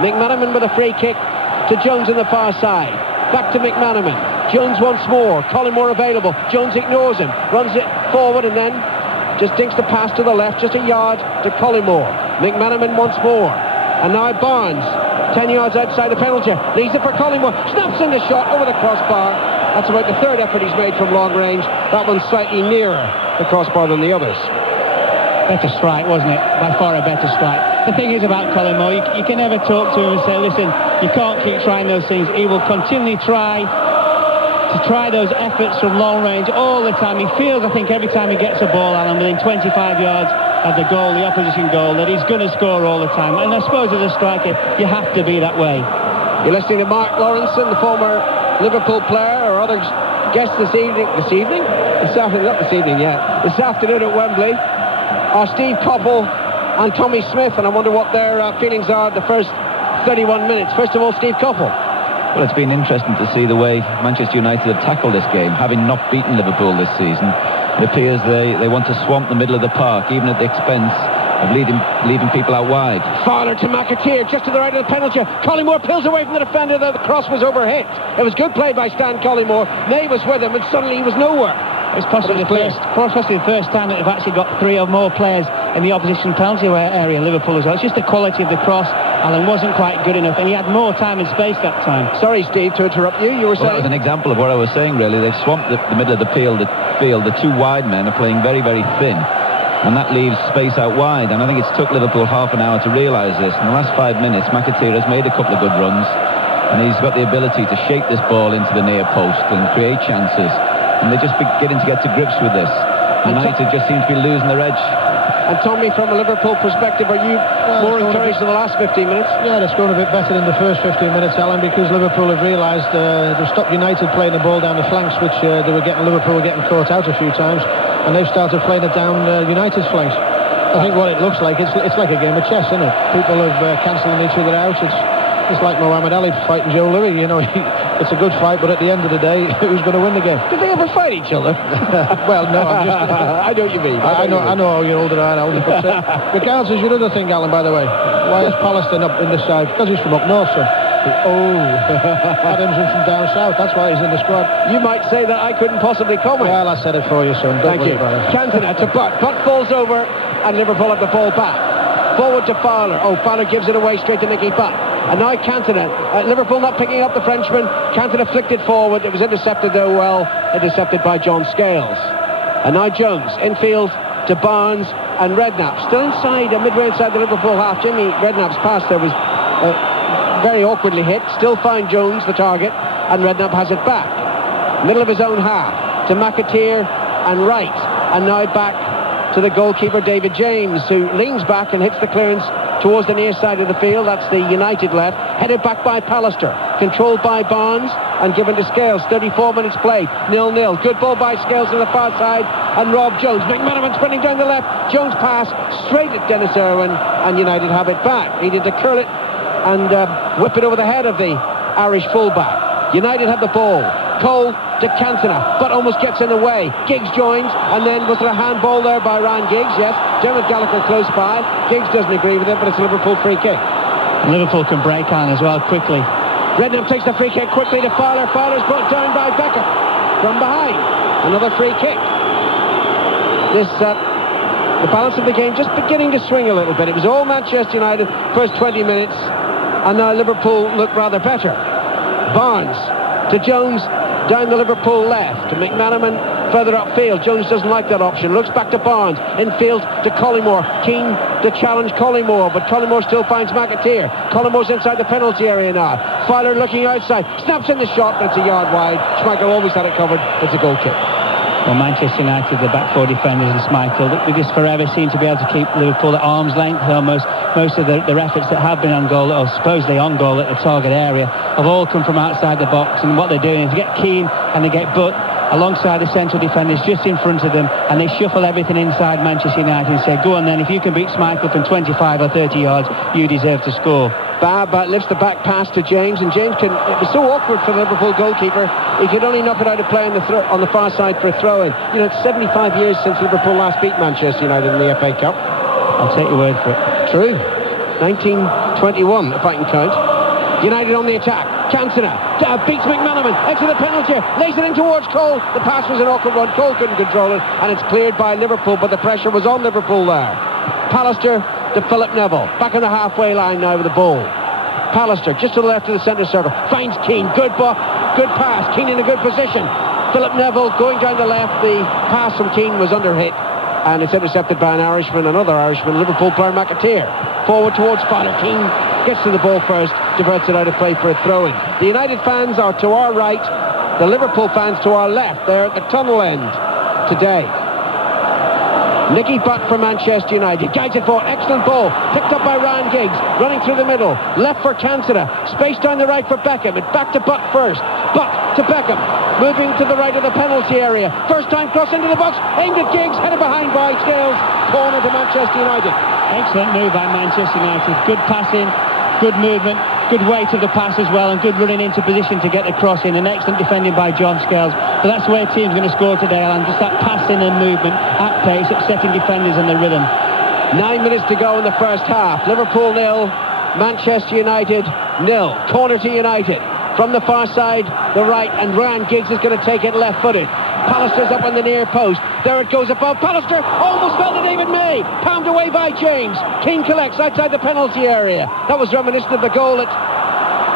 McManaman with a free kick to Jones on the far side. Back to McManaman. Jones once more. Collymore available. Jones ignores him. Runs it forward and then just dinks the pass to the left, just a yard to Collymore. McManaman once more. And now Barnes, 10 yards outside the penalty. Leaves it for Collymore. Snaps in the shot over the crossbar. That's about the third effort he's made from long range. That one's slightly nearer the crossbar than the others. Better strike, wasn't it? By far a better strike. The thing is about Collymore, you can never talk to him and say, listen, you can't keep trying those things. He will continually try those efforts from long range all the time. He feels, I think, every time he gets a ball, Alan, within 25 yards of the goal, the opposition goal, that he's going to score all the time. And I suppose as a striker, you have to be that way. You're listening to Mark Lawrenson, the former Liverpool player, or other guest this afternoon at Wembley, are Steve Coppell and Tommy Smith, and I wonder what their feelings are the first 31 minutes. First of all, Steve Coppell. Well, it's been interesting to see the way Manchester United have tackled this game, having not beaten Liverpool this season. It appears they want to swamp the middle of the park, even at the expense of leaving people out wide. Fowler to McAteer, just to the right of the penalty. Collymore pulls away from the defender, though the cross was overhit. It was good play by Stan Collymore. May was with him, and suddenly he was nowhere. It's possibly the first time that they've actually got three or more players in the opposition penalty area, Liverpool as well. It's just the quality of the cross. Alan wasn't quite good enough, and he had more time and space that time. Sorry, Steve, to interrupt you. You were saying... Well, that was an example of what I was saying, really. They've swamped the middle of the field. The two wide men are playing very, very thin, and that leaves space out wide. And I think it's took Liverpool half an hour to realise this. In the last 5 minutes, McAteer has made a couple of good runs, and he's got the ability to shape this ball into the near post and create chances. And they're just beginning to get to grips with this. United just seem to be losing their edge. And Tommy, from a Liverpool perspective, are you more encouraged in the last 15 minutes? Yeah, it's going a bit better than the first 15 minutes, Alan, because Liverpool have realised they've stopped United playing the ball down the flanks, which Liverpool were getting caught out a few times, and they've started playing it down United's flanks. I think what it looks like, it's like a game of chess, isn't it? People have cancelling each other out. It's like Muhammad Ali fighting Joe Louis, you know. It's a good fight, but at the end of the day, who's going to win the game? Did they ever fight each other? Well, no, I'm just... I know what you mean. I know how you're older, I'm older. But regards is your other thing, Alan, by the way. Why is Palestine up in this side? Because he's from up north, son. Adams is from down south. That's why he's in the squad. You might say that I couldn't possibly comment. Well, I said it for you, son. Don't worry about it. Cantona to Butt. Butt falls over, and Liverpool have the ball back. Forward to Fowler. Fowler gives it away straight to Nicky Butt. And now Cantona. Liverpool not picking up the Frenchman. Cantona flicked it forward. It was intercepted, though, intercepted by John Scales. And now Jones. Infield to Barnes and Redknapp. Still inside, midway inside the Liverpool half. Jimmy Redknapp's pass there was very awkwardly hit. Still found Jones, the target. And Redknapp has it back. Middle of his own half. To McAteer and Wright. And now back to the goalkeeper David James, who leans back and hits the clearance towards the near side of the field. That's the United left. Headed back by Pallister. Controlled by Barnes and given to Scales. 34 minutes played. 0-0. Good ball by Scales on the far side. And Rob Jones. McManaman sprinting down the left. Jones pass straight at Dennis Irwin, and United have it back. Needed to curl it and whip it over the head of the Irish fullback. United have the ball. Cole to Cantona, but almost gets in the way. Giggs joins, and then was there a handball there by Ryan Giggs? Yes. Dermot Gallagher close by. Giggs doesn't agree with it, but it's a Liverpool free kick. And Liverpool can break on as well quickly. Redknapp takes the free kick quickly to Fowler. Fowler's brought down by Becker from behind. Another free kick. The balance of the game just beginning to swing a little bit. It was all Manchester United first 20 minutes, and now Liverpool look rather better. Barnes to Jones down the Liverpool left. To McManaman further upfield. Jones doesn't like that option. Looks back to Barnes. Infield to Collymore. Keen to challenge Collymore, but Collymore still finds McAteer. Collymore's inside the penalty area now. Fowler looking outside. Snaps in the shot, but it's a yard wide. Schmeichel always had it covered. It's a goal kick. Well, Manchester United, the back four defenders and Schmeichel, they just forever seem to be able to keep Liverpool at arm's length almost. Most of their efforts that have been on goal, or supposedly on goal at the target area, have all come from outside the box. And what they're doing is they get Keane and they get Butt alongside the central defenders just in front of them, and they shuffle everything inside Manchester United and say, go on then, if you can beat Schmeichel from 25 or 30 yards, you deserve to score. Babb lifts the back pass to James, and James it was so awkward for the Liverpool goalkeeper, he could only knock it out of play on the far side for a throw-in. You know, it's 75 years since Liverpool last beat Manchester United in the FA Cup. I'll take your word for it. True. 1921, if I can count. United on the attack. Cantona beats McManaman, edge of the penalty, lays it in towards Cole. The pass was an awkward one. Cole couldn't control it, and it's cleared by Liverpool, but the pressure was on Liverpool there. Pallister to Philip Neville, back on the halfway line now with the ball. Pallister just to the left of the centre circle, finds Keane, good pass, Keane in a good position. Philip Neville going down the left, the pass from Keane was under hit, and it's intercepted by another Irishman, Liverpool player McAteer. Forward towards Fowler, Keane gets to the ball first, diverts it out of play for a throw-in. The United fans are to our right, the Liverpool fans to our left. They're at the tunnel end today. Nicky Butt for Manchester United, guides it forward, excellent ball, picked up by Ryan Giggs, running through the middle, left for Cantona, space down the right for Beckham, and back to Butt first, Butt to Beckham, moving to the right of the penalty area, first time cross into the box, aimed at Giggs, headed behind by Scales, corner to Manchester United. Excellent move by Manchester United, good passing, good movement, good weight of the pass as well, and good running into position to get the cross in, and excellent defending by John Scales. But that's the way a team's going to score today, Alan, just that passing and movement at pace, upsetting defenders and the rhythm. 9 minutes to go in the first half. Liverpool 0, Manchester United 0. Corner to United. From the far side, the right, and Ryan Giggs is going to take it left-footed. Pallister's up on the near post. There it goes above. Pallister almost fell to David May. Palmed away by James. Keane collects outside the penalty area. That was reminiscent of the goal at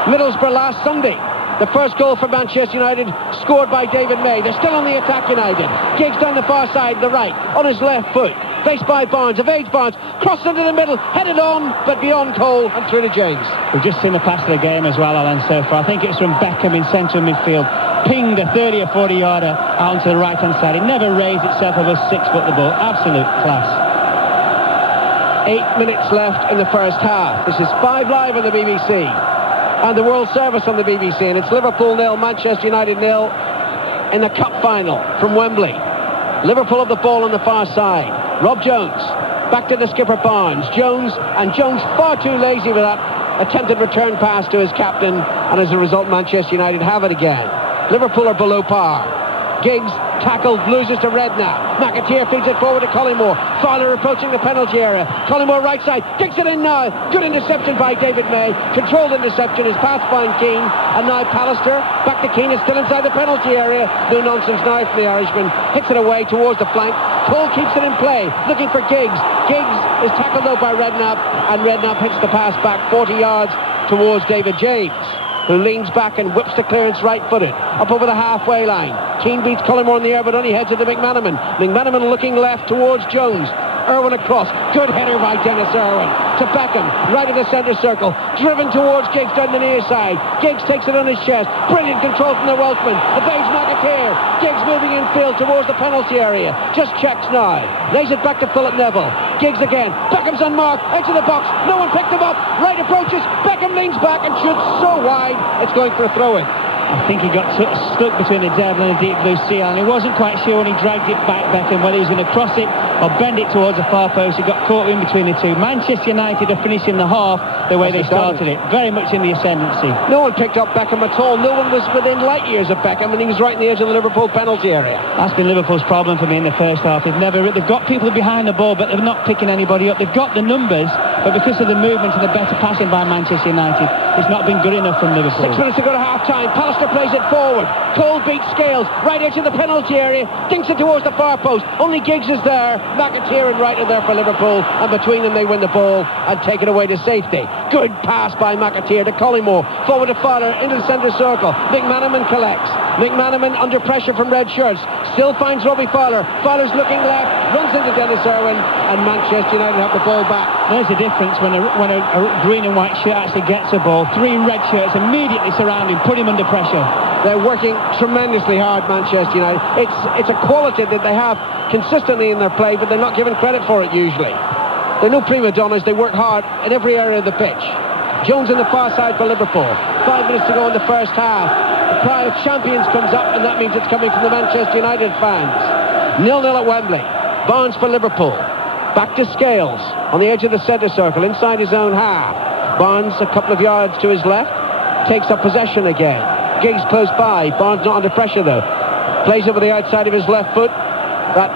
Middlesbrough last Sunday. The first goal for Manchester United, scored by David May. They're still on the attack, United. Giggs down the far side, the right, on his left foot. Faced by Barnes, evades Barnes, crosses into the middle, headed on, but beyond Cole, and through to James. We've just seen the pass of the game as well, Alan, so far. I think it's from Beckham in central midfield. Pinged a 30 or 40 yarder out onto the right-hand side. It never raised itself above 6 foot, the ball. Absolute class. 8 minutes left in the first half. This is 5 Live on the BBC. And the World Service on the BBC. And it's Liverpool 0, Manchester United 0 in the Cup final from Wembley. Liverpool have the ball on the far side. Rob Jones, back to the skipper Barnes. Jones far too lazy with that attempted return pass to his captain, and as a result Manchester United have it again. Liverpool are below par. Giggs tackled, loses to Redknapp. McAteer feeds it forward to Collymore. Fowler approaching the penalty area. Collymore right side, kicks it in now. Good interception by David May. Controlled interception is passed by Keane. And now Pallister, back to Keane, is still inside the penalty area. No nonsense now from the Irishman. Hits it away towards the flank. Cole keeps it in play, looking for Giggs. Giggs is tackled though by Redknapp, and Redknapp hits the pass back 40 yards towards David James, who leans back and whips the clearance right-footed, up over the halfway line. Keane beats Collymore in the air, but only heads it to McManaman. McManaman looking left towards Jones. Irwin across, good header by Dennis Irwin. To Beckham, right of the centre circle, driven towards Giggs down the near side. Giggs takes it on his chest, brilliant control from the Welshman. Evades McAteer. Giggs moving infield towards the penalty area. Just checks now. Lays it back to Philip Neville. Giggs again. Beckham's unmarked, edge of the box. No one picked him up. Right approaches. Beckham leans back and shoots so wide, it's going for a throw-in. I think he got stuck between the devil and the deep blue sea, and he wasn't quite sure when he dragged it back, Beckham, whether he was going to cross it or bend it towards the far post. He got caught in between the two. Manchester United are finishing the half the way they started it, very much in the ascendancy. No one picked up Beckham at all. No one was within light years of Beckham, and he was right in the edge of the Liverpool penalty area. That's been Liverpool's problem for me in the first half. They've got people behind the ball, but they're not picking anybody up. They've got the numbers, but because of the movement and the better passing by Manchester United, it's not been good enough from Liverpool. 6 minutes to go to half-time. Pallister plays it forward. Cole beats Scales, right edge of the penalty area, dinks it towards the far post. Only Giggs is there. McAteer and Wright are there for Liverpool, and between them they win the ball and take it away to safety. Good pass by McAteer to Collymore, forward to Fowler into the centre circle. McManaman collects. McManaman under pressure from red shirts, still finds Robbie Fowler. Fowler's looking left, runs into Dennis Irwin, and Manchester United have the ball back. There's a difference when a green and white shirt actually gets a ball. 3 red shirts immediately surround him, put him under pressure. They're working tremendously hard, Manchester United. It's a quality that they have consistently in their play, but they're not given credit for it usually. They're no prima donnas. They work hard in every area of the pitch. Jones on the far side for Liverpool. 5 minutes to go in the first half. The cry of champions comes up, and that means it's coming from the Manchester United fans. 0-0 at Wembley. Barnes for Liverpool. Back to Scales on the edge of the centre circle, inside his own half. Barnes a couple of yards to his left, takes up possession again. Giggs close by. Barnes not under pressure though. Plays over the outside of his left foot. That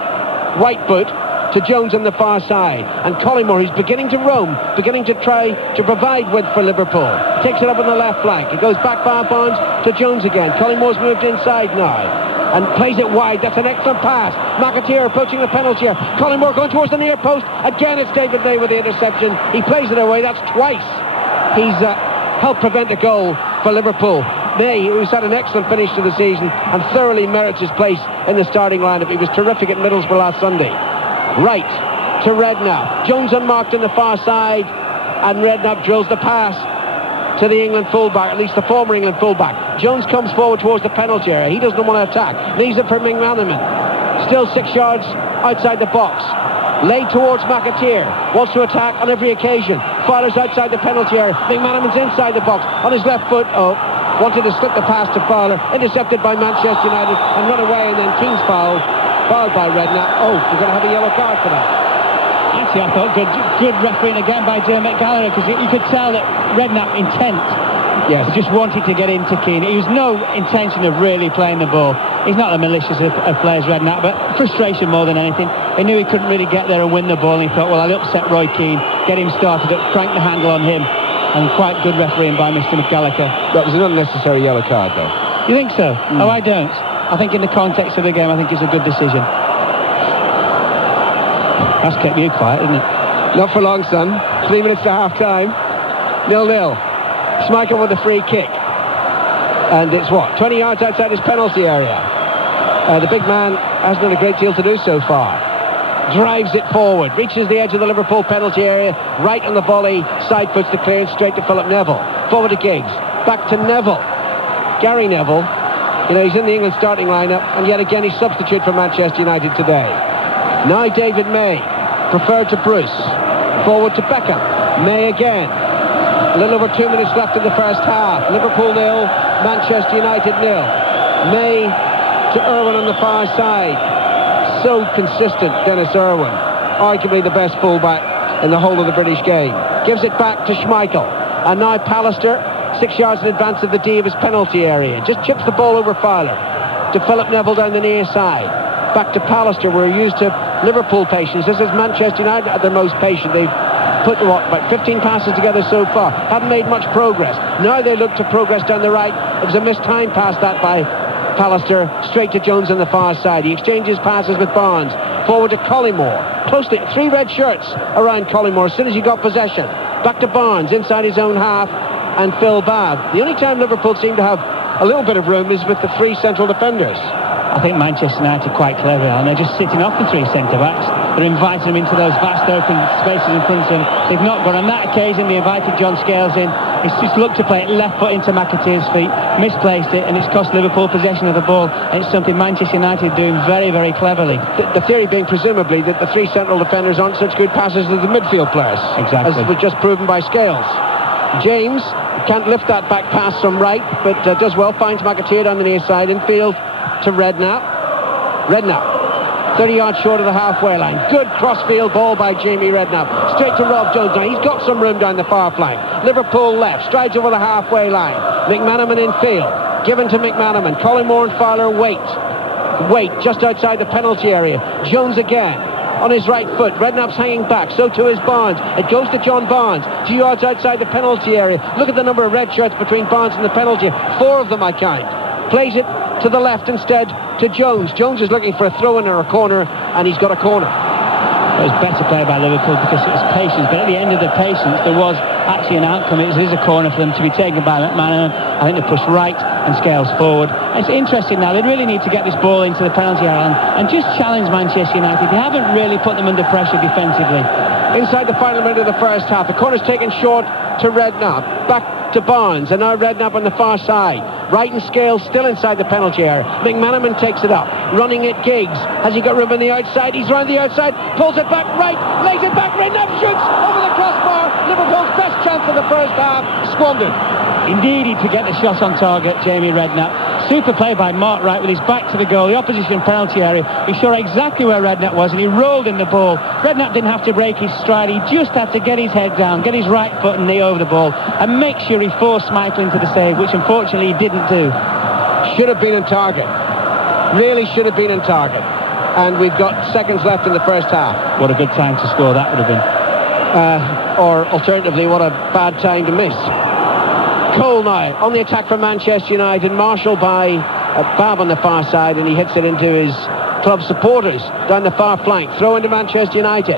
right foot to Jones on the far side. And Collymore, who's beginning to roam, beginning to try to provide width for Liverpool. Takes it up on the left flank. It goes back by Barnes to Jones again. Collymore's moved inside now and plays it wide. That's an excellent pass. McAteer approaching the penalty area. Collymore going towards the near post. Again, it's David May with the interception. He plays it away. That's twice. He's helped prevent a goal for Liverpool. May, who's had an excellent finish to the season and thoroughly merits his place in the starting lineup. He was terrific at Middlesbrough last Sunday. Right to Redknapp. Jones unmarked on the far side, and Redknapp drills the pass to the England fullback, at least the former England fullback. Jones comes forward towards the penalty area. He doesn't want to attack. Leaves it for McManaman. Still 6 yards outside the box. Laid towards McAteer. Wants to attack on every occasion. Fowler's outside the penalty area. McManaman's inside the box. On his left foot. Wanted to slip the pass to Fowler. Intercepted by Manchester United and run away, and then Keane's fouled by Redknapp. We're going to have a yellow card for that. Actually, I thought good refereeing again by Dermot Gallagher, because you could tell that Redknapp intent. Yes. He just wanted to get into Keane. He was no intention of really playing the ball. He's not the malicious of players, Redknapp, but frustration more than anything. He knew he couldn't really get there and win the ball, and he thought, well, I'll upset Roy Keane, get him started up, crank the handle on him. And quite good refereeing by Mr. Gallagher. That was an unnecessary yellow card, though. You think so? Oh, I don't. I think in the context of the game, I think it's a good decision. That's kept you quiet, isn't it? Not for long, son. 3 minutes to half-time. 0-0. Schmeichel with a free kick. And it's 20 yards outside his penalty area. The big man hasn't done a great deal to do so far. Drives it forward, reaches the edge of the Liverpool penalty area, right on the volley, side foots the clearance straight to Philip Neville. Forward to Giggs, back to Neville. Gary Neville, he's in the England starting lineup, and yet again he's substitute for Manchester United today. Now David May, preferred to Bruce. Forward to Beckham. May again. A little over 2 minutes left in the first half. Liverpool 0, Manchester United 0. May to Irwin on the far side. So consistent, Dennis Irwin, arguably the best fullback in the whole of the British game. Gives it back to Schmeichel, and now Pallister, 6 yards in advance of the D of his penalty area. Just chips the ball over Fowler to Philip Neville down the near side. Back to Pallister. We're used to Liverpool patience. This is Manchester United at their most patient. They've put about 15 passes together so far. Haven't made much progress. Now they look to progress down the right. It was a missed time pass that by Pallister, straight to Jones on the far side. He exchanges passes with Barnes. Forward to Collymore. Close to 3 red shirts around Collymore as soon as he got possession. Back to Barnes, inside his own half, and Phil Babb. The only time Liverpool seem to have a little bit of room is with the 3 central defenders. I think Manchester United are quite clever, and they're just sitting off the 3 centre-backs. They're inviting them into those vast open spaces in front of them. They've not gone. On that occasion, they invited John Scales in. He's just looked to play it left foot into McAteer's feet, misplaced it, and it's cost Liverpool possession of the ball. And it's something Manchester United are doing very, very cleverly. The theory being presumably that the 3 central defenders aren't such good passers as the midfield players. Exactly. As was just proven by Scales. James can't lift that back pass from right, but does well, finds McAteer on the near side, infield to Redknapp. 30 yards short of the halfway line. Good crossfield ball by Jamie Redknapp. Straight to Rob Jones. Now he's got some room down the far flank. Liverpool left, strides over the halfway line. McManaman in field. Given to McManaman. Collymore and Fowler wait just outside the penalty area. Jones again on his right foot. Redknapp's hanging back, so too is Barnes. It goes to John Barnes, 2 yards outside the penalty area. Look at the number of red shirts between Barnes and the penalty. 4 of them, I count. Plays it to the left instead to Jones. Jones is looking for a throw-in or a corner, and he's got a corner. It was better play by Liverpool because it was patience, but at the end of the patience there was actually an outcome. It is a corner for them to be taken by McManaman. I think they push right and Scales forward. It's interesting now, they really need to get this ball into the penalty area and just challenge Manchester United. They haven't really put them under pressure defensively. Inside the final minute of the first half, the corner's taken short to Redknapp. Back to Barnes, and now Redknapp on the far side. Wright and Scales still inside the penalty area. McManaman takes it up, running it Giggs. Has he got room on the outside? He's round the outside, pulls it back right, lays it back, Redknapp shoots over the crossbar. Liverpool's best chance of the first half, squandered. Indeed, he'd forget the shot on target, Jamie Redknapp. Super play by Mark Wright with his back to the goal, the opposition penalty area. He saw exactly where Redknapp was, and he rolled in the ball. Redknapp didn't have to break his stride. He just had to get his head down, get his right foot and knee over the ball, and make sure he forced Schmeichel into the save, which unfortunately he didn't do. Should have been on target. Really should have been on target. and we've got seconds left in the first half. What a good time to score that would have been. Or alternatively, what a bad time to miss. Cole now on the attack for Manchester United, marshalled by Bab on the far side, and he hits it into his club supporters down the far flank. Throw into Manchester United.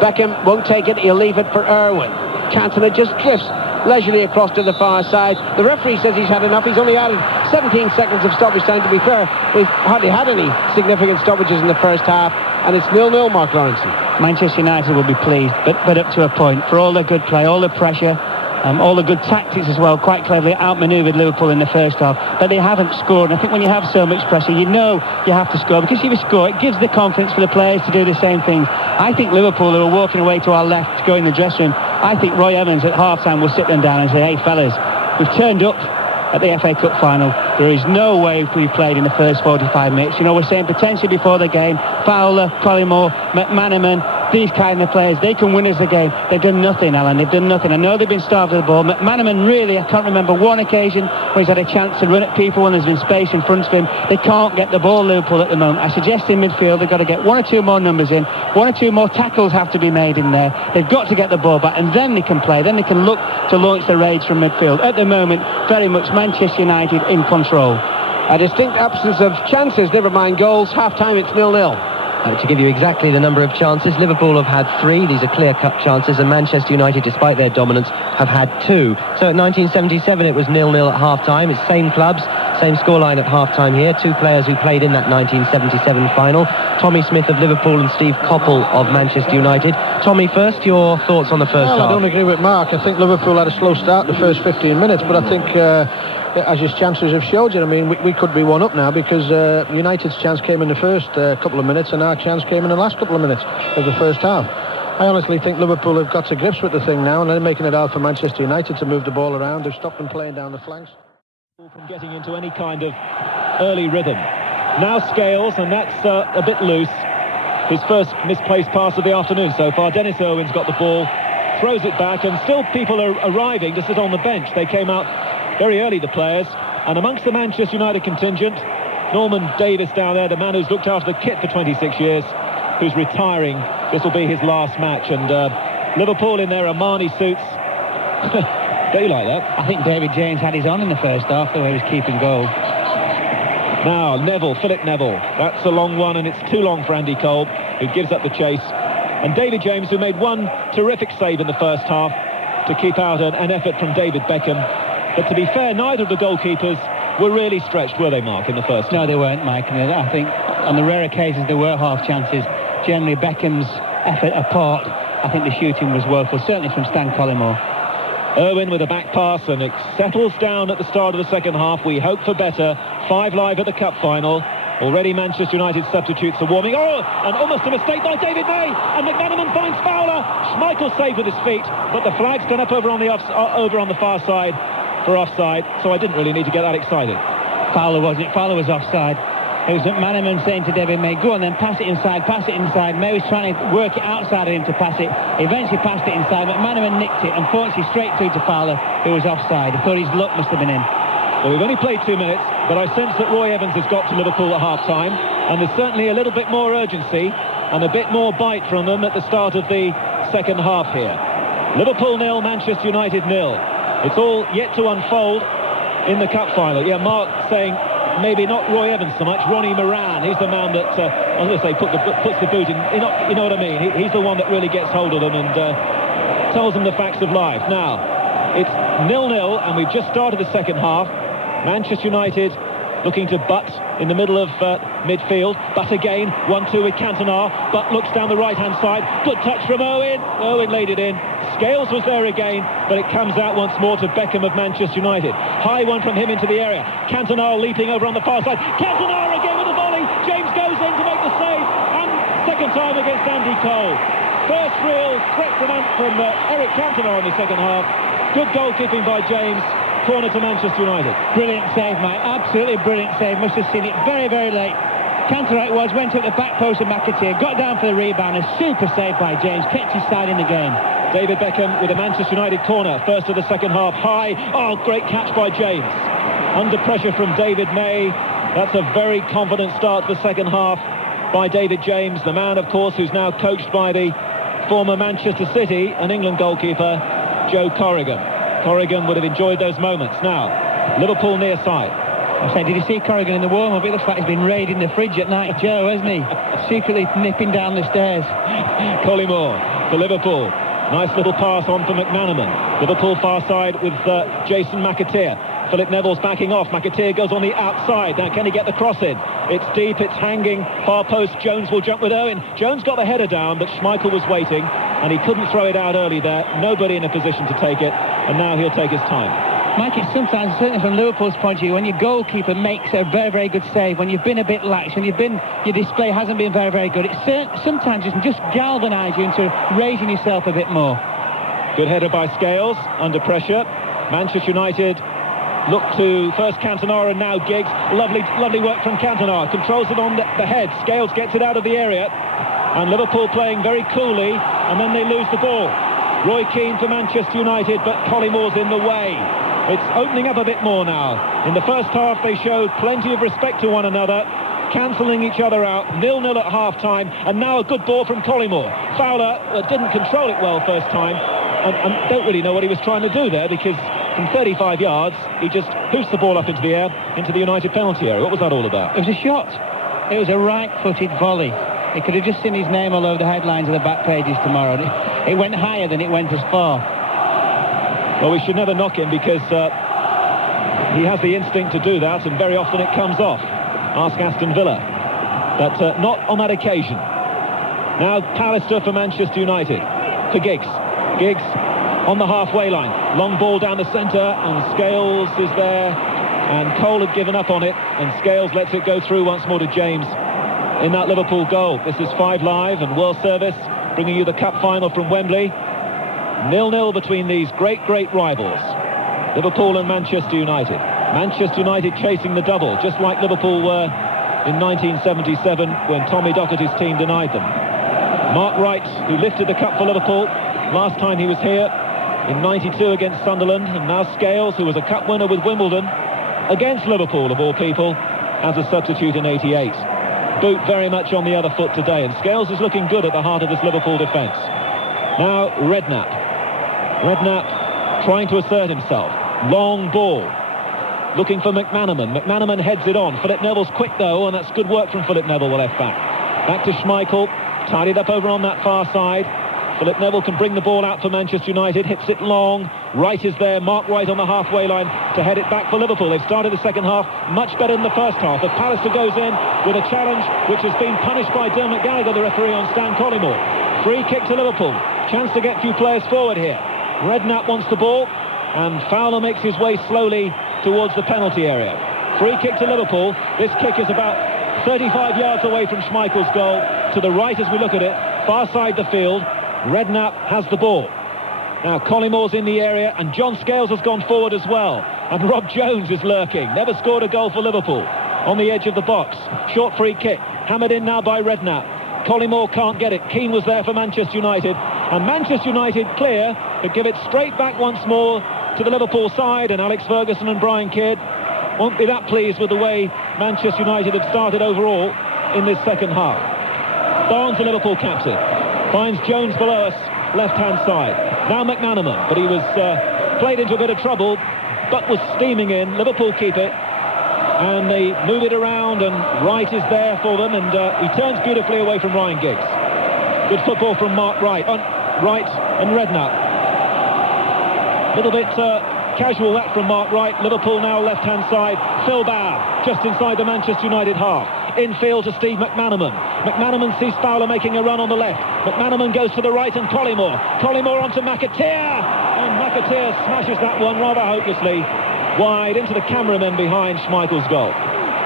Beckham won't take it, he'll leave it for Irwin. Cantona just drifts leisurely across to the far side. The referee says he's had enough. He's only added 17 seconds of stoppage time. To be fair, he's hardly had any significant stoppages in the first half, and it's 0-0, Mark Lawrenson. Manchester United will be pleased, but up to a point. For all their good play, all the pressure, all the good tactics as well, quite cleverly outmanoeuvred Liverpool in the first half, but they haven't scored. And I think when you have so much pressure, you know you have to score, because if you score, it gives the confidence for the players to do the same things. I think Liverpool, who are walking away to our left to go in the dressing room, I think Roy Evans at half-time will sit them down and say, hey fellas, we've turned up at the FA Cup final. There is no way we played in the first 45 minutes. You know, we're saying potentially before the game, Fowler, Collymore, McManaman, these kind of players, they can win us the game. They've done nothing, Alan. They've done nothing. I know they've been starved of the ball. McManaman, really, I can't remember one occasion where he's had a chance to run at people when there's been space in front of him. They can't get the ball, Liverpool, at the moment. I suggest in midfield they've got to get one or two more numbers in. One or two more tackles have to be made in there. They've got to get the ball back, and then they can play. Then they can look to launch the raids from midfield. At the moment, very much Manchester United in control. A distinct absence of chances, never mind goals. Half-time, it's 0-0. To give you exactly the number of chances, Liverpool have had 3. These are clear-cut chances, and Manchester United, despite their dominance, have had 2. So at 1977, it was 0-0 at half-time. It's same clubs, same scoreline at half-time here. 2 players who played in that 1977 final, Tommy Smith of Liverpool and Steve Coppell of Manchester United. Tommy, first, your thoughts on the first half? I don't agree with Mark. I think Liverpool had a slow start the first 15 minutes, but I think as his chances have showed you, I mean, we could be one up now, because United's chance came in the first couple of minutes, and our chance came in the last couple of minutes of the first half. I honestly think Liverpool have got to grips with the thing now, and they're making it hard for Manchester United to move the ball around. They've stopped them playing down the flanks. From getting into any kind of early rhythm. Now Scales, and that's a bit loose. His first misplaced pass of the afternoon so far. Dennis Irwin's got the ball, throws it back, and still people are arriving to sit on the bench. They came out very early, the players, and amongst the Manchester United contingent, Norman Davis down there, the man who's looked after the kit for 26 years, who's retiring. This will be his last match, and Liverpool in their Armani suits. Don't you like that? I think David James had his on in the first half, the way he was keeping goal. Now Neville, Philip Neville, that's a long one, and it's too long for Andy Cole, who gives up the chase. And David James, who made one terrific save in the first half to keep out an effort from David Beckham. But to be fair, neither of the goalkeepers were really stretched, were they, Mark, in the first? No, they weren't, Mike. And I think on the rare occasions there were half chances. Generally, Beckham's effort apart, I think the shooting was woeful, certainly from Stan Collymore. Irwin with a back pass, and it settles down at the start of the second half. We hope for better. 5 live at the cup final. Already Manchester United substitutes are warming. Oh, and almost a mistake by David May, and McManaman finds Fowler. Schmeichel saved with his feet, but the flag's gone up over on the far side for offside, so I didn't really need to get that excited. Fowler wasn't it? Fowler was offside. It was McManaman saying to David May, go on then, pass it inside, pass it inside. May was trying to work it outside of him to pass it. He eventually passed it inside. McManaman nicked it, unfortunately straight through to Fowler, who was offside. I thought his luck must have been in. Well, we've only played 2 minutes, but I sense that Roy Evans has got to Liverpool at half-time, and there's certainly a little bit more urgency and a bit more bite from them at the start of the second half here. Liverpool 0, Manchester United 0. It's all yet to unfold in the cup final. Yeah, Mark saying maybe not Roy Evans so much, Ronnie Moran. He's the man that, I was going to say, puts the boot in. You know what I mean? He's the one that really gets hold of them and tells them the facts of life. Now, it's 0-0, and we've just started the second half. Manchester United looking to Butt in the middle of midfield. Butt again, 1-2 with Cantona. Butt looks down the right-hand side. Good touch from Owen. Owen laid it in. Scales was there again, but it comes out once more to Beckham of Manchester United. High one from him into the area. Cantona leaping over on the far side. Cantona again with a volley. James goes in to make the save, and second time against Andy Cole. First real threat from Eric Cantona in the second half. Good goalkeeping by James. Corner to Manchester United. Brilliant save, mate. Absolutely brilliant save. Must have seen it very, very late. Cantona it was, went up the back post of McAteer, got down for the rebound. A super save by James. Kept his side in the game. David Beckham with a Manchester United corner. First of the second half. High. Oh, great catch by James. Under pressure from David May. That's a very confident start to the second half by David James, the man, of course, who's now coached by the former Manchester City and England goalkeeper, Joe Corrigan. Corrigan would have enjoyed those moments. Now, Liverpool near side. I said, did you see Corrigan in the warm-up? It looks like he's been raiding the fridge at night, Joe, hasn't he? Secretly nipping down the stairs. Collymore for Liverpool. Nice little pass on for McManaman. Liverpool far side with Jason McAteer. Philip Neville's backing off. McAteer goes on the outside. Now, can he get the cross in? It's deep, it's hanging. Far post, Jones will jump with Owen. Jones got the header down, but Schmeichel was waiting, and he couldn't throw it out early there. Nobody in a position to take it, and now he'll take his time. Mike, it's sometimes, certainly from Liverpool's point of view, when your goalkeeper makes a very, very good save, when you've been a bit lax, when your display hasn't been very, very good, sometimes it can just galvanise you into raising yourself a bit more. Good header by Scales, under pressure. Manchester United look to first Cantona and now Giggs. Lovely work from Cantona. Controls it on the head. Scales gets it out of the area. And Liverpool playing very coolly, and then they lose the ball. Roy Keane for Manchester United, but Collymore's in the way. It's opening up a bit more now. In the first half, they showed plenty of respect to one another, cancelling each other out. 0-0 at half-time, and now a good ball from Collymore. Fowler didn't control it well first time, and don't really know what he was trying to do there, because from 35 yards, he just hoofs the ball up into the air, into the United penalty area. What was that all about? It was a shot. It was a right-footed volley. He could have just seen his name all over the headlines of the back pages tomorrow. It went higher than it went as far. Well, we should never knock him, because he has the instinct to do that, and very often it comes off. Ask Aston Villa. But not on that occasion. Now Pallister for Manchester United. For Giggs. Giggs on the halfway line. Long ball down the centre, and Scales is there. And Cole had given up on it, and Scales lets it go through once more to James in that Liverpool goal. This is 5 Live and World Service, bringing you the cup final from Wembley. 0-0 between these great rivals, Liverpool and Manchester United. Manchester United chasing the double, just like Liverpool were in 1977 when Tommy Docherty's team denied them. Mark Wright, who lifted the cup for Liverpool last time he was here in 92 against Sunderland, and now Scales, who was a cup winner with Wimbledon against Liverpool, of all people, as a substitute in 88. Boot very much on the other foot today, and Scales is looking good at the heart of this Liverpool defence. Now Redknapp trying to assert himself. Long ball. Looking for McManaman. McManaman heads it on. Philip Neville's quick though, and that's good work from Philip Neville, the left back. Back to Schmeichel. Tidied up over on that far side. Philip Neville can bring the ball out for Manchester United. Hits it long. Wright is there. Mark Wright on the halfway line to head it back for Liverpool. They've started the second half much better than the first half. But Pallister goes in with a challenge which has been punished by Dermot Gallagher, the referee, on Stan Collymore. Free kick to Liverpool. Chance to get a few players forward here. Redknapp wants the ball, and Fowler makes his way slowly towards the penalty area. Free kick to Liverpool. This kick is about 35 yards away from Schmeichel's goal. To the right as we look at it, far side the field. Redknapp has the ball. Now Collymore's in the area, and John Scales has gone forward as well. And Rob Jones is lurking. Never scored a goal for Liverpool. On the edge of the box. Short free kick. Hammered in now by Redknapp. Collymore can't get it. Keane was there for Manchester United. And Manchester United clear, but give it straight back once more to the Liverpool side, and Alex Ferguson and Brian Kidd won't be that pleased with the way Manchester United have started overall in this second half. Barnes, the Liverpool captain, finds Jones below us, left-hand side. Now McManaman, but he was played into a bit of trouble. Buck was steaming in. Liverpool keep it, and they move it around, and Wright is there for them, and he turns beautifully away from Ryan Giggs. Good football from Mark Wright. Wright and Redknapp. Little bit casual that from Mark Wright. Liverpool now left-hand side. Phil Bauer just inside the Manchester United half. Infield to Steve McManaman. McManaman sees Fowler making a run on the left. McManaman goes to the right, and Collymore onto McAteer. And McAteer smashes that one rather hopelessly wide into the cameramen behind Schmeichel's goal.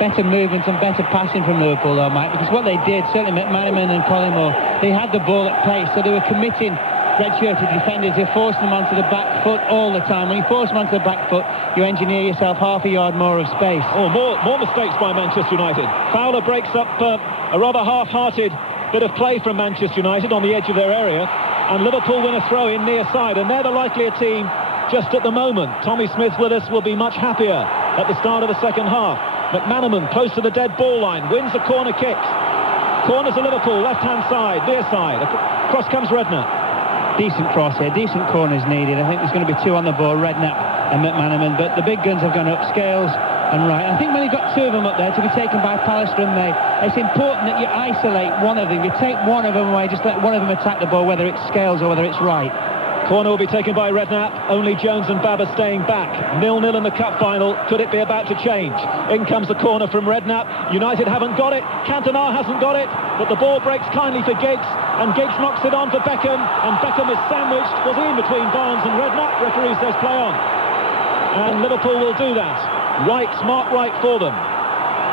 Better movement and better passing from Liverpool though, Mike, because what they did, certainly McManaman and Collymore, they had the ball at pace, so they were committing red-shirted defenders who forced them onto the back foot all the time. When you force them onto the back foot, you engineer yourself half a yard more of space. Oh, more mistakes by Manchester United. Fowler breaks up a rather half-hearted bit of play from Manchester United on the edge of their area, and Liverpool win a throw-in near side, and they're the likelier team just at the moment. Tommy Smith with us will be much happier at the start of the second half. McManaman close to the dead ball line, wins the corner kick. Corner to Liverpool, left-hand side, near side. Across comes Redknapp. Decent cross here, decent corners needed. I think there's going to be two on the ball, Redknapp and McManaman, but the big guns have gone up, Scales and Wright. I think when you've got two of them up there to be taken by Pallister and May, it's important that you isolate one of them. You take one of them away, just let one of them attack the ball, whether it's Scales or whether it's Wright. Corner will be taken by Redknapp. Only Jones and Babba staying back. 0-0 in the cup final. Could it be about to change? In comes the corner from Redknapp. United haven't got it. Cantona hasn't got it. But the ball breaks kindly for Giggs. And Giggs knocks it on for Beckham. And Beckham is sandwiched. Was in between Barnes and Redknapp. Referee says play on. And Liverpool will do that. Right, smart right for them.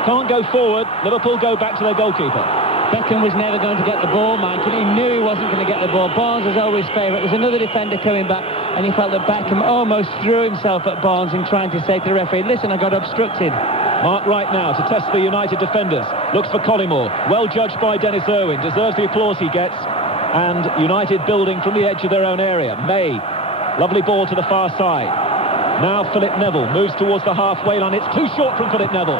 Can't go forward. Liverpool go back to their goalkeeper. Beckham was never going to get the ball, Mike, and he knew he wasn't going to get the ball. Barnes was always favourite. There's another defender coming back, and he felt that Beckham almost threw himself at Barnes in trying to say to the referee, listen, I got obstructed. Mark Wright now to test the United defenders. Looks for Collymore. Well judged by Dennis Irwin. Deserves the applause he gets. And United building from the edge of their own area. May. Lovely ball to the far side. Now Philip Neville moves towards the halfway line. It's too short from Philip Neville.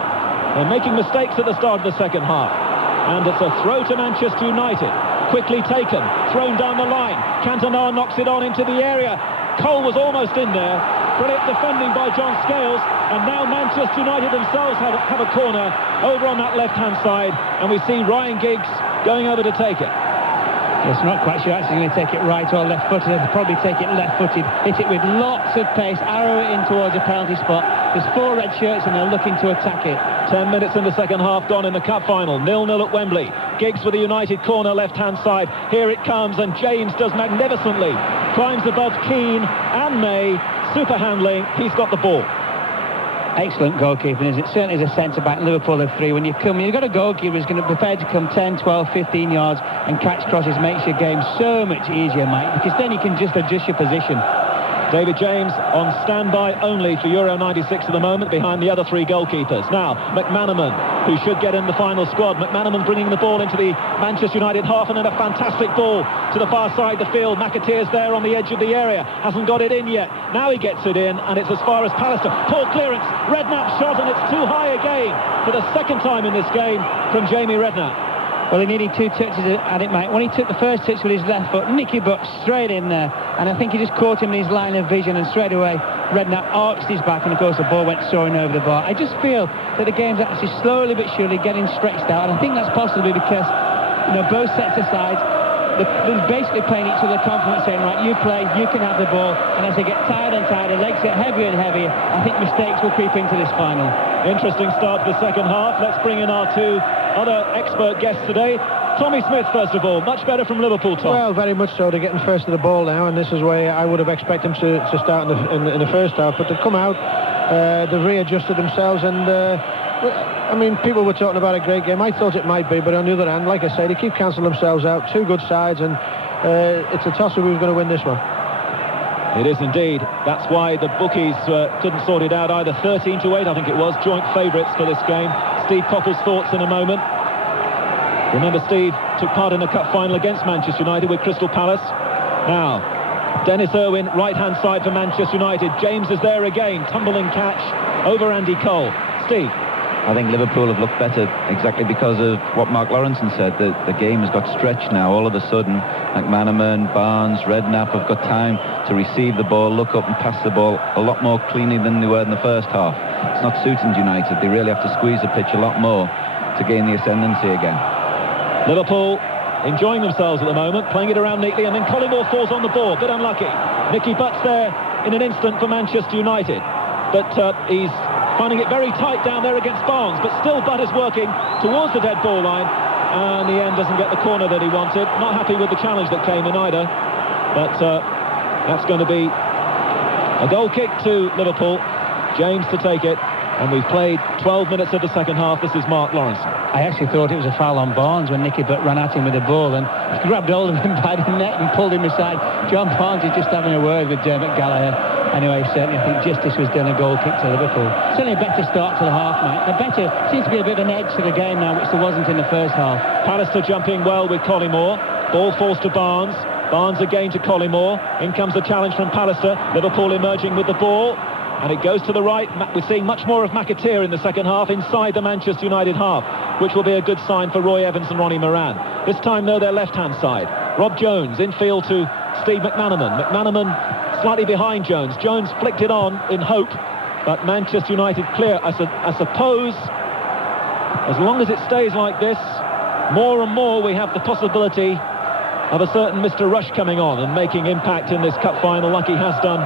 They're making mistakes at the start of the second half. And it's a throw to Manchester United. Quickly taken, thrown down the line. Cantona knocks it on into the area. Cole was almost in there. Brilliant defending by John Scales. And now Manchester United themselves have a corner over on that left-hand side. And we see Ryan Giggs going over to take it. It's not quite sure actually going to take it right or left-footed. They'll probably take it left-footed. Hit it with lots of pace, arrow it in towards a penalty spot. There's 4 red shirts and they're looking to attack it. 10 minutes in the second half gone in the cup final. 0-0 at Wembley. Giggs with a United corner left-hand side. Here it comes and James does magnificently. Climbs above Keane and May. Super handling. He's got the ball. Excellent goalkeeping, is it? Certainly as a centre-back, Liverpool have 3. When you've got a goalkeeper who's going to be prepared to come 10, 12, 15 yards and catch crosses, makes your game so much easier, Mike, because then you can just adjust your position. David James on standby only for Euro 96 at the moment, behind the other 3 goalkeepers. Now, McManaman, who should get in the final squad. McManaman bringing the ball into the Manchester United half, and then a fantastic ball to the far side of the field. McAteer's there on the edge of the area. Hasn't got it in yet. Now he gets it in, and it's as far as Pallister. Poor clearance. Redknapp shot, and it's too high again for the second time in this game from Jamie Redknapp. Well, he needed 2 touches at it, Mike. When he took the first touch with his left foot, Nicky Butt straight in there. And I think he just caught him in his line of vision, and straight away, Redknapp arched his back, and of course the ball went soaring over the bar. I just feel that the game's actually slowly but surely getting stretched out, and I think that's possibly because, both sets of sides, they're basically playing each other confidence, saying, right, you play, you can have the ball, and as they get tired and tired, legs get heavier and heavier, I think mistakes will creep into this final. Interesting start to the second half. Let's bring in our 2 other expert guests today. Tommy Smith, first of all, much better from Liverpool, Tom. Well, very much so. They're getting first to the ball now, and this is where I would have expected them to start in the first half. But to come out, they've readjusted themselves, and people were talking about a great game. I thought it might be, but on the other hand, like I say, they keep cancelling themselves out. 2 good sides, and it's a toss of who's going to win this one. It is indeed. That's why the bookies couldn't sort it out either. 13-8, I think it was, joint favourites for this game. Steve Coppell's thoughts in a moment. Remember, Steve took part in a cup final against Manchester United with Crystal Palace. Now, Dennis Irwin, right-hand side for Manchester United. James is there again, tumbling catch over Andy Cole. Steve? I think Liverpool have looked better exactly because of what Mark Lawrenson said. The game has got stretched now. All of a sudden, McManaman, Barnes, Redknapp have got time to receive the ball, look up and pass the ball a lot more cleanly than they were in the first half. It's not suiting United. They really have to squeeze the pitch a lot more to gain the ascendancy again. Liverpool enjoying themselves at the moment, playing it around neatly, and then Collymore falls on the ball. Bit unlucky. Nicky Butt's there in an instant for Manchester United. But he's finding it very tight down there against Barnes, but still Butt is working towards the dead ball line, and in the end doesn't get the corner that he wanted. Not happy with the challenge that came in either, but that's going to be a goal kick to Liverpool. James to take it, and we've played 12 minutes of the second half. This is Mark Lawrenson. I actually thought it was a foul on Barnes when Nicky Butt ran at him with the ball and grabbed hold of him by the neck and pulled him aside. John Barnes is just having a word with Dermot Gallagher. Anyway, certainly I think justice was done, a goal kick to Liverpool. Certainly a better start to the half, mate. Seems to be a bit of an edge to the game now, which there wasn't in the first half. Pallister jumping well with Collymore. Ball falls to Barnes. Barnes again to Collymore. In comes the challenge from Pallister. Liverpool emerging with the ball. And it goes to the right. We're seeing much more of McAteer in the second half inside the Manchester United half. which will be a good sign for Roy Evans and Ronnie Moran. This time, though, their left-hand side. Rob Jones infield to Steve McManaman. McManaman slightly behind Jones. Jones flicked it on in hope, but Manchester United clear. I suppose, as long as it stays like this, more and more we have the possibility of a certain Mr. Rush coming on and making impact in this cup final, like he has done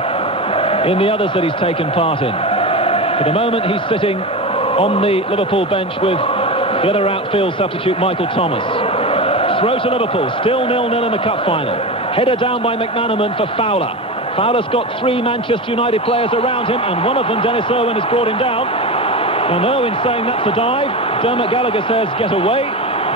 in the others that he's taken part in. For the moment, he's sitting on the Liverpool bench with the other outfield substitute, Michael Thomas. Throw to Liverpool, still 0-0 in the cup final. Header down by McManaman for Fowler. Fowler's got 3 Manchester United players around him, and one of them, Dennis Irwin, has brought him down. And Irwin saying that's a dive. Dermot Gallagher says get away.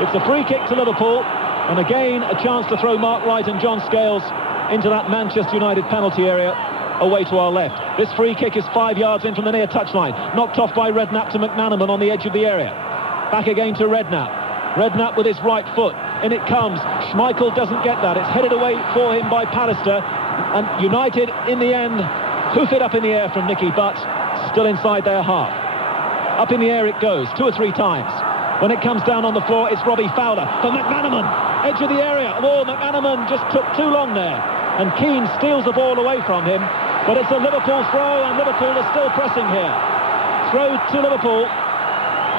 It's a free kick to Liverpool. And again, a chance to throw Mark Wright and John Scales into that Manchester United penalty area away to our left. This free kick is 5 yards in from the near touchline. Knocked off by Redknapp to McManaman on the edge of the area. Back again to Redknapp. Redknapp with his right foot. In it comes. Schmeichel doesn't get that. It's headed away for him by Pallister. And United, in the end, hoof it up in the air from Nicky Butt. Still inside their half. Up in the air it goes 2 or 3 times. When it comes down on the floor, it's Robbie Fowler for McManaman. Edge of the area. Oh, McManaman just took too long there. And Keane steals the ball away from him. But it's a Liverpool throw, and Liverpool are still pressing here. Throw to Liverpool.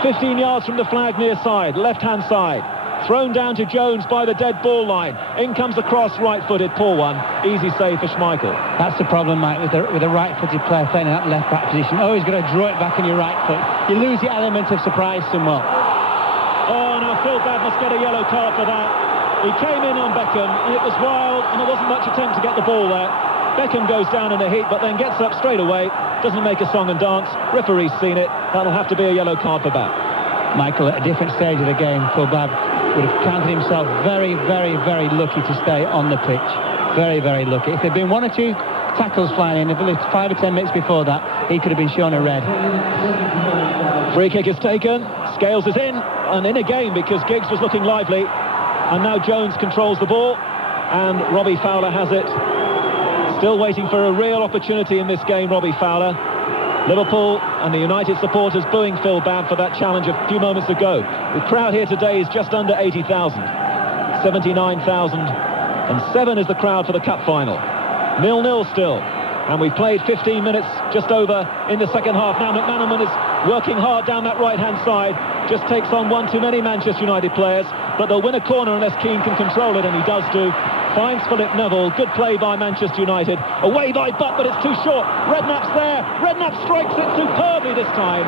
15 yards from the flag near side, left-hand side. Thrown down to Jones by the dead ball line. In comes the cross, right-footed, poor one. Easy save for Schmeichel. That's the problem, Mike, with a right-footed player playing in that left-back position. Always got to draw it back on your right foot. You lose the element of surprise somewhat. Oh, now Phil Babb must get a yellow card for that. He came in on Beckham, and it was wild, and there wasn't much attempt to get the ball there. Beckham goes down in a heat, but then gets up straight away. Doesn't make a song and dance. Referee's seen it. That'll have to be a yellow card for Babb. Michael, at a different stage of the game, Phil Babb would have counted himself very, very, very lucky to stay on the pitch. Very, very lucky. If there'd been 1 or 2 tackles flying in, if it was 5 or 10 minutes before that, he could have been shown a red. Free kick is taken. Scales is in, and in again because Giggs was looking lively. And now Jones controls the ball, and Robbie Fowler has it. Still waiting for a real opportunity in this game, Robbie Fowler. Liverpool and the United supporters booing Phil Babb for that challenge a few moments ago. The crowd here today is just under 80,000. 79,007 is the crowd for the cup final. 0-0 still. And we've played 15 minutes just over in the second half. Now McManaman is working hard down that right-hand side. Just takes on one too many Manchester United players. But they'll win a corner unless Keane can control it, and he does do. Finds Philip Neville. Good play by Manchester United. Away by Butt, but it's too short. Redknapp's there. Redknapp strikes it superbly this time.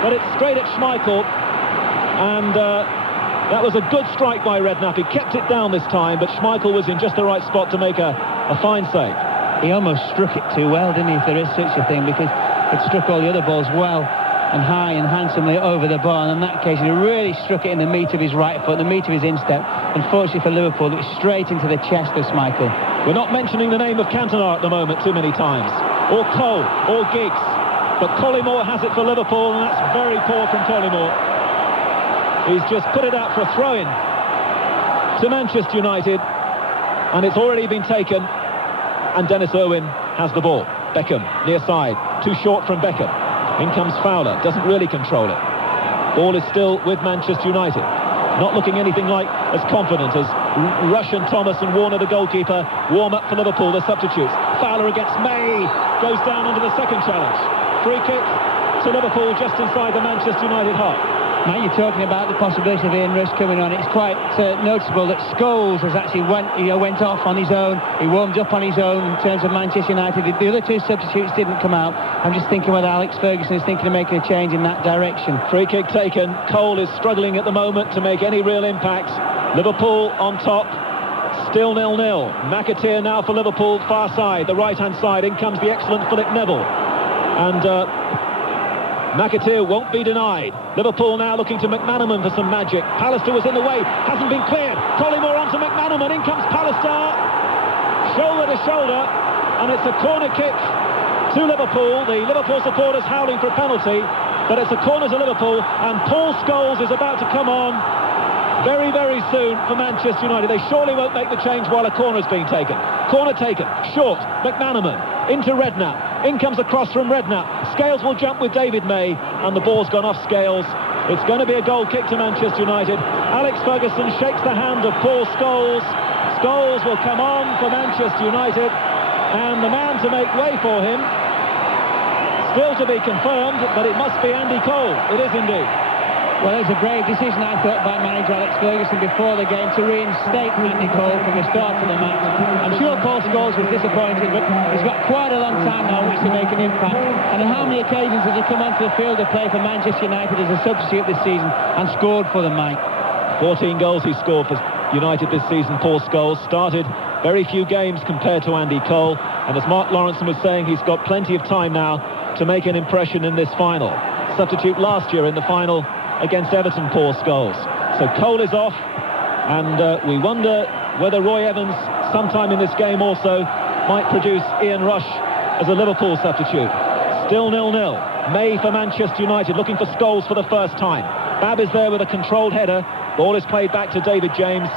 But it's straight at Schmeichel. And that was a good strike by Redknapp. He kept it down this time, but Schmeichel was in just the right spot to make a fine save. He almost struck it too well, didn't he, if there is such a thing, because it struck all the other balls well and high and handsomely over the bar, and in that case he really struck it in the meat of his right foot, the meat of his instep. Unfortunately for Liverpool, it was straight into the chest of Schmeichel. We're not mentioning the name of Cantona at the moment too many times, or Cole, or Giggs, but Collymore has it for Liverpool, and that's very poor from Collymore. He's just put it out for a throw-in to Manchester United, and it's already been taken. And Dennis Irwin has the ball. Beckham, near side. Too short from Beckham. In comes Fowler. Doesn't really control it. Ball is still with Manchester United. Not looking anything like as confident as Rush and Thomas and Warner, the goalkeeper, warm up for Liverpool, the substitutes. Fowler against May. Goes down under the second challenge. Free kick to Liverpool just inside the Manchester United half. Mate, you're talking about the possibility of Ian Rush coming on. It's quite noticeable that Scholes has actually went off on his own. He warmed up on his own in terms of Manchester United. The other 2 substitutes didn't come out. I'm just thinking whether Alex Ferguson is thinking of making a change in that direction. Free kick taken. Cole is struggling at the moment to make any real impact. Liverpool on top. Still 0-0. McAteer now for Liverpool, far side, the right-hand side. In comes the excellent Philip Neville. And McAteer won't be denied. Liverpool now looking to McManaman for some magic. Pallister was in the way, hasn't been cleared. Collymore onto McManaman, in comes Pallister. Shoulder to shoulder, and it's a corner kick to Liverpool. The Liverpool supporters howling for a penalty, but it's a corner to Liverpool, and Paul Scholes is about to come on very, very soon for Manchester United. They surely won't make the change while a corner is being taken. Corner taken, short, McManaman, into Redknapp. In comes a cross from Redknapp. Scales will jump with David May, and the ball's gone off Scales It's going to be a goal kick to Manchester United. Alex Ferguson shakes the hand of Paul Scholes. Scholes will come on for Manchester United, and the man to make way for him, still to be confirmed, but it must be Andy Cole. It is indeed. Well, it's a brave decision, I thought, by manager Alex Ferguson before the game to reinstate Andy Cole from the start of the match. I'm sure Paul Scholes was disappointed, but he's got quite a long time now on which to make an impact. And on how many occasions has he come onto the field to play for Manchester United as a substitute this season and scored for them, Mike? 14 goals he scored for United this season. Paul Scholes started very few games compared to Andy Cole, and as Mark Lawrenson was saying, he's got plenty of time now to make an impression in this final. Substitute last year in the final against Everton, Paul Scholes. So Cole is off, and we wonder whether Roy Evans, sometime in this game also, might produce Ian Rush as a Liverpool substitute. Still 0-0. May for Manchester United, looking for Scholes for the first time. Babb is there with a controlled header. Ball is played back to David James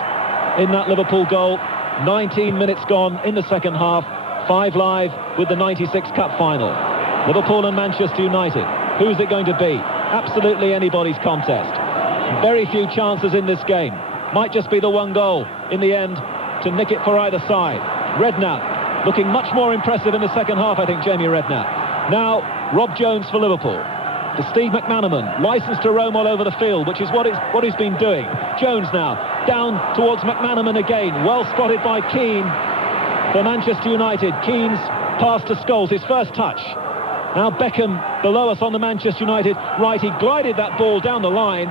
in that Liverpool goal. 19 minutes gone in the second half. 5 live with the 96 Cup final. Liverpool and Manchester United. Who's it going to be? Absolutely anybody's contest. Very few chances in this game. Might just be the one goal in the end to nick it for either side. Redknapp looking much more impressive in the second half, I think, Jamie Redknapp. Now, Rob Jones for Liverpool. To Steve McManaman, licensed to roam all over the field, which is what he's been doing. Jones now, down towards McManaman again. Well spotted by Keane for Manchester United. Keane's pass to Scholes, his first touch. Now Beckham below us on the Manchester United right. He glided that ball down the line,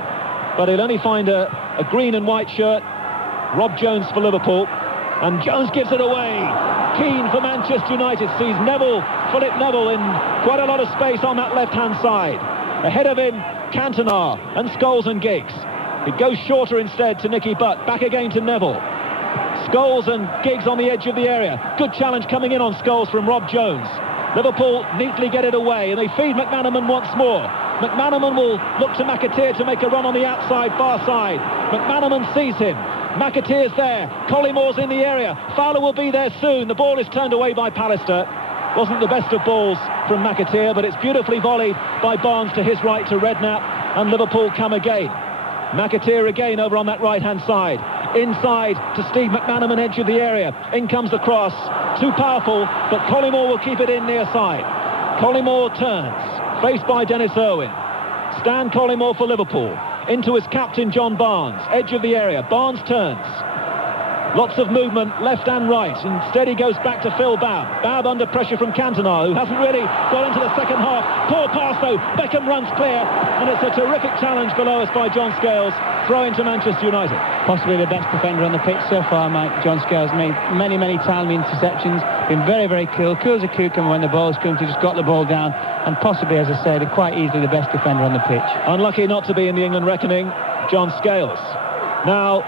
but he'll only find a green and white shirt. Rob Jones for Liverpool, and Jones gives it away. Keane for Manchester United sees Philip Neville in quite a lot of space on that left-hand side. Ahead of him, Cantona and Scholes and Giggs. It goes shorter instead to Nicky Butt. Back again to Neville. Scholes and Giggs on the edge of the area. Good challenge coming in on Scholes from Rob Jones. Liverpool neatly get it away, and they feed McManaman once more. McManaman will look to McAteer to make a run on the outside, far side. McManaman sees him. McAteer's there. Collimore's in the area. Fowler will be there soon. The ball is turned away by Pallister. Wasn't the best of balls from McAteer, but it's beautifully volleyed by Barnes to his right to Redknapp, and Liverpool come again. McAteer again over on that right-hand side. Inside to Steve McManaman, edge of the area. In comes the cross. Too powerful, but Collymore will keep it in near side. Collymore turns, faced by Dennis Irwin. Stan Collymore for Liverpool. Into his captain, John Barnes. Edge of the area. Barnes turns. Lots of movement, left and right. Instead he goes back to Phil Babb. Babb under pressure from Cantona, who hasn't really got into the second half. Poor pass though. Beckham runs clear, and it's a terrific challenge below us by John Scales. Throw into Manchester United. Possibly the best defender on the pitch so far, Mike. John Scales made many timely interceptions. Been very cool as a cucumber when the ball's come to, just got the ball down, and possibly, as I said, quite easily the best defender on the pitch. Unlucky not to be in the England reckoning, John Scales. Now,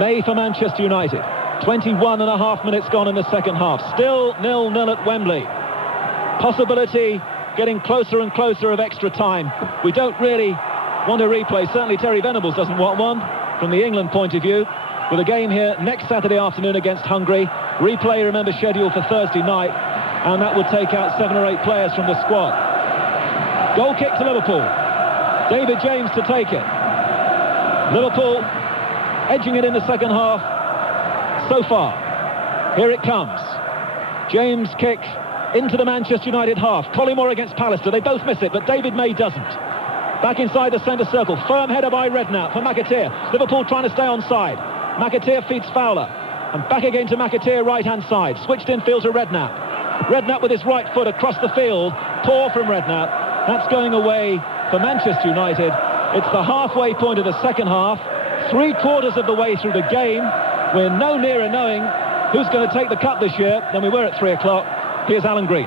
May for Manchester United. 21 and a half minutes gone in the second half. Still 0-0 at Wembley. Possibility getting closer and closer of extra time. We don't really want a replay. Certainly Terry Venables doesn't want one from the England point of view. With a game here next Saturday afternoon against Hungary. Replay, remember, scheduled for Thursday night. And that would take out 7 or 8 players from the squad. Goal kick to Liverpool. David James to take it. Liverpool edging it in the second half so far. Here it comes. James kick into the Manchester United half. Collymore against Pallister. They both miss it, but David May doesn't. Back inside the centre circle. Firm header by Redknapp for McAteer. Liverpool trying to stay on side. McAteer feeds Fowler. And back again to McAteer, right-hand side. Switched in field to Redknapp. Redknapp with his right foot across the field. Poor from Redknapp. That's going away for Manchester United. It's the halfway point of the second half. 3/4 of the way through the game. We're no nearer knowing who's going to take the cup this year than we were at 3 o'clock. Here's Alan Green.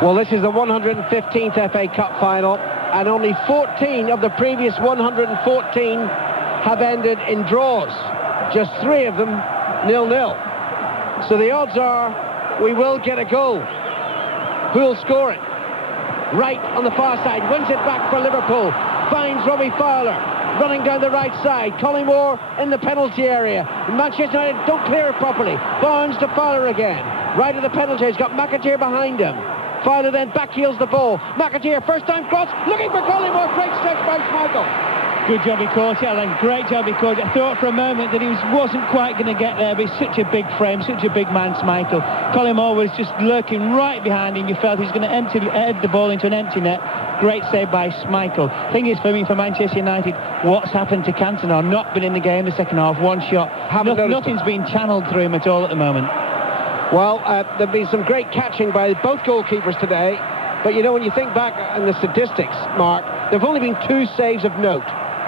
Well, this is the 115th FA Cup final, and only 14 of the previous 114 have ended in draws. Just 3 of them 0-0. So the odds are we will get a goal. Who'll score it? Right on the far side, wins it back for Liverpool, finds Robbie Fowler. Running down the right side, Collymore in the penalty area. Manchester United don't clear it properly. Barnes to Fowler again. Right of the penalty, he's got McAteer behind him. Fowler then backheels the ball. McAteer, first time cross, looking for Collymore. Great stretch by Schmeichel. Good job he caught it, Alan. Great job he caught it. I thought for a moment that he wasn't quite going to get there, but he's such a big frame, such a big man, Schmeichel. Collymore was just lurking right behind him. You felt he was going to head the ball into an empty net. Great save by Schmeichel. Thing is, for me, for Manchester United, what's happened to Cantona? Not been in the game the second half, one shot. Nothing's been channeled through him at all at the moment. Well, there've been some great catching by both goalkeepers today, but you know, when you think back on the statistics, Mark, there've only been 2 saves of note.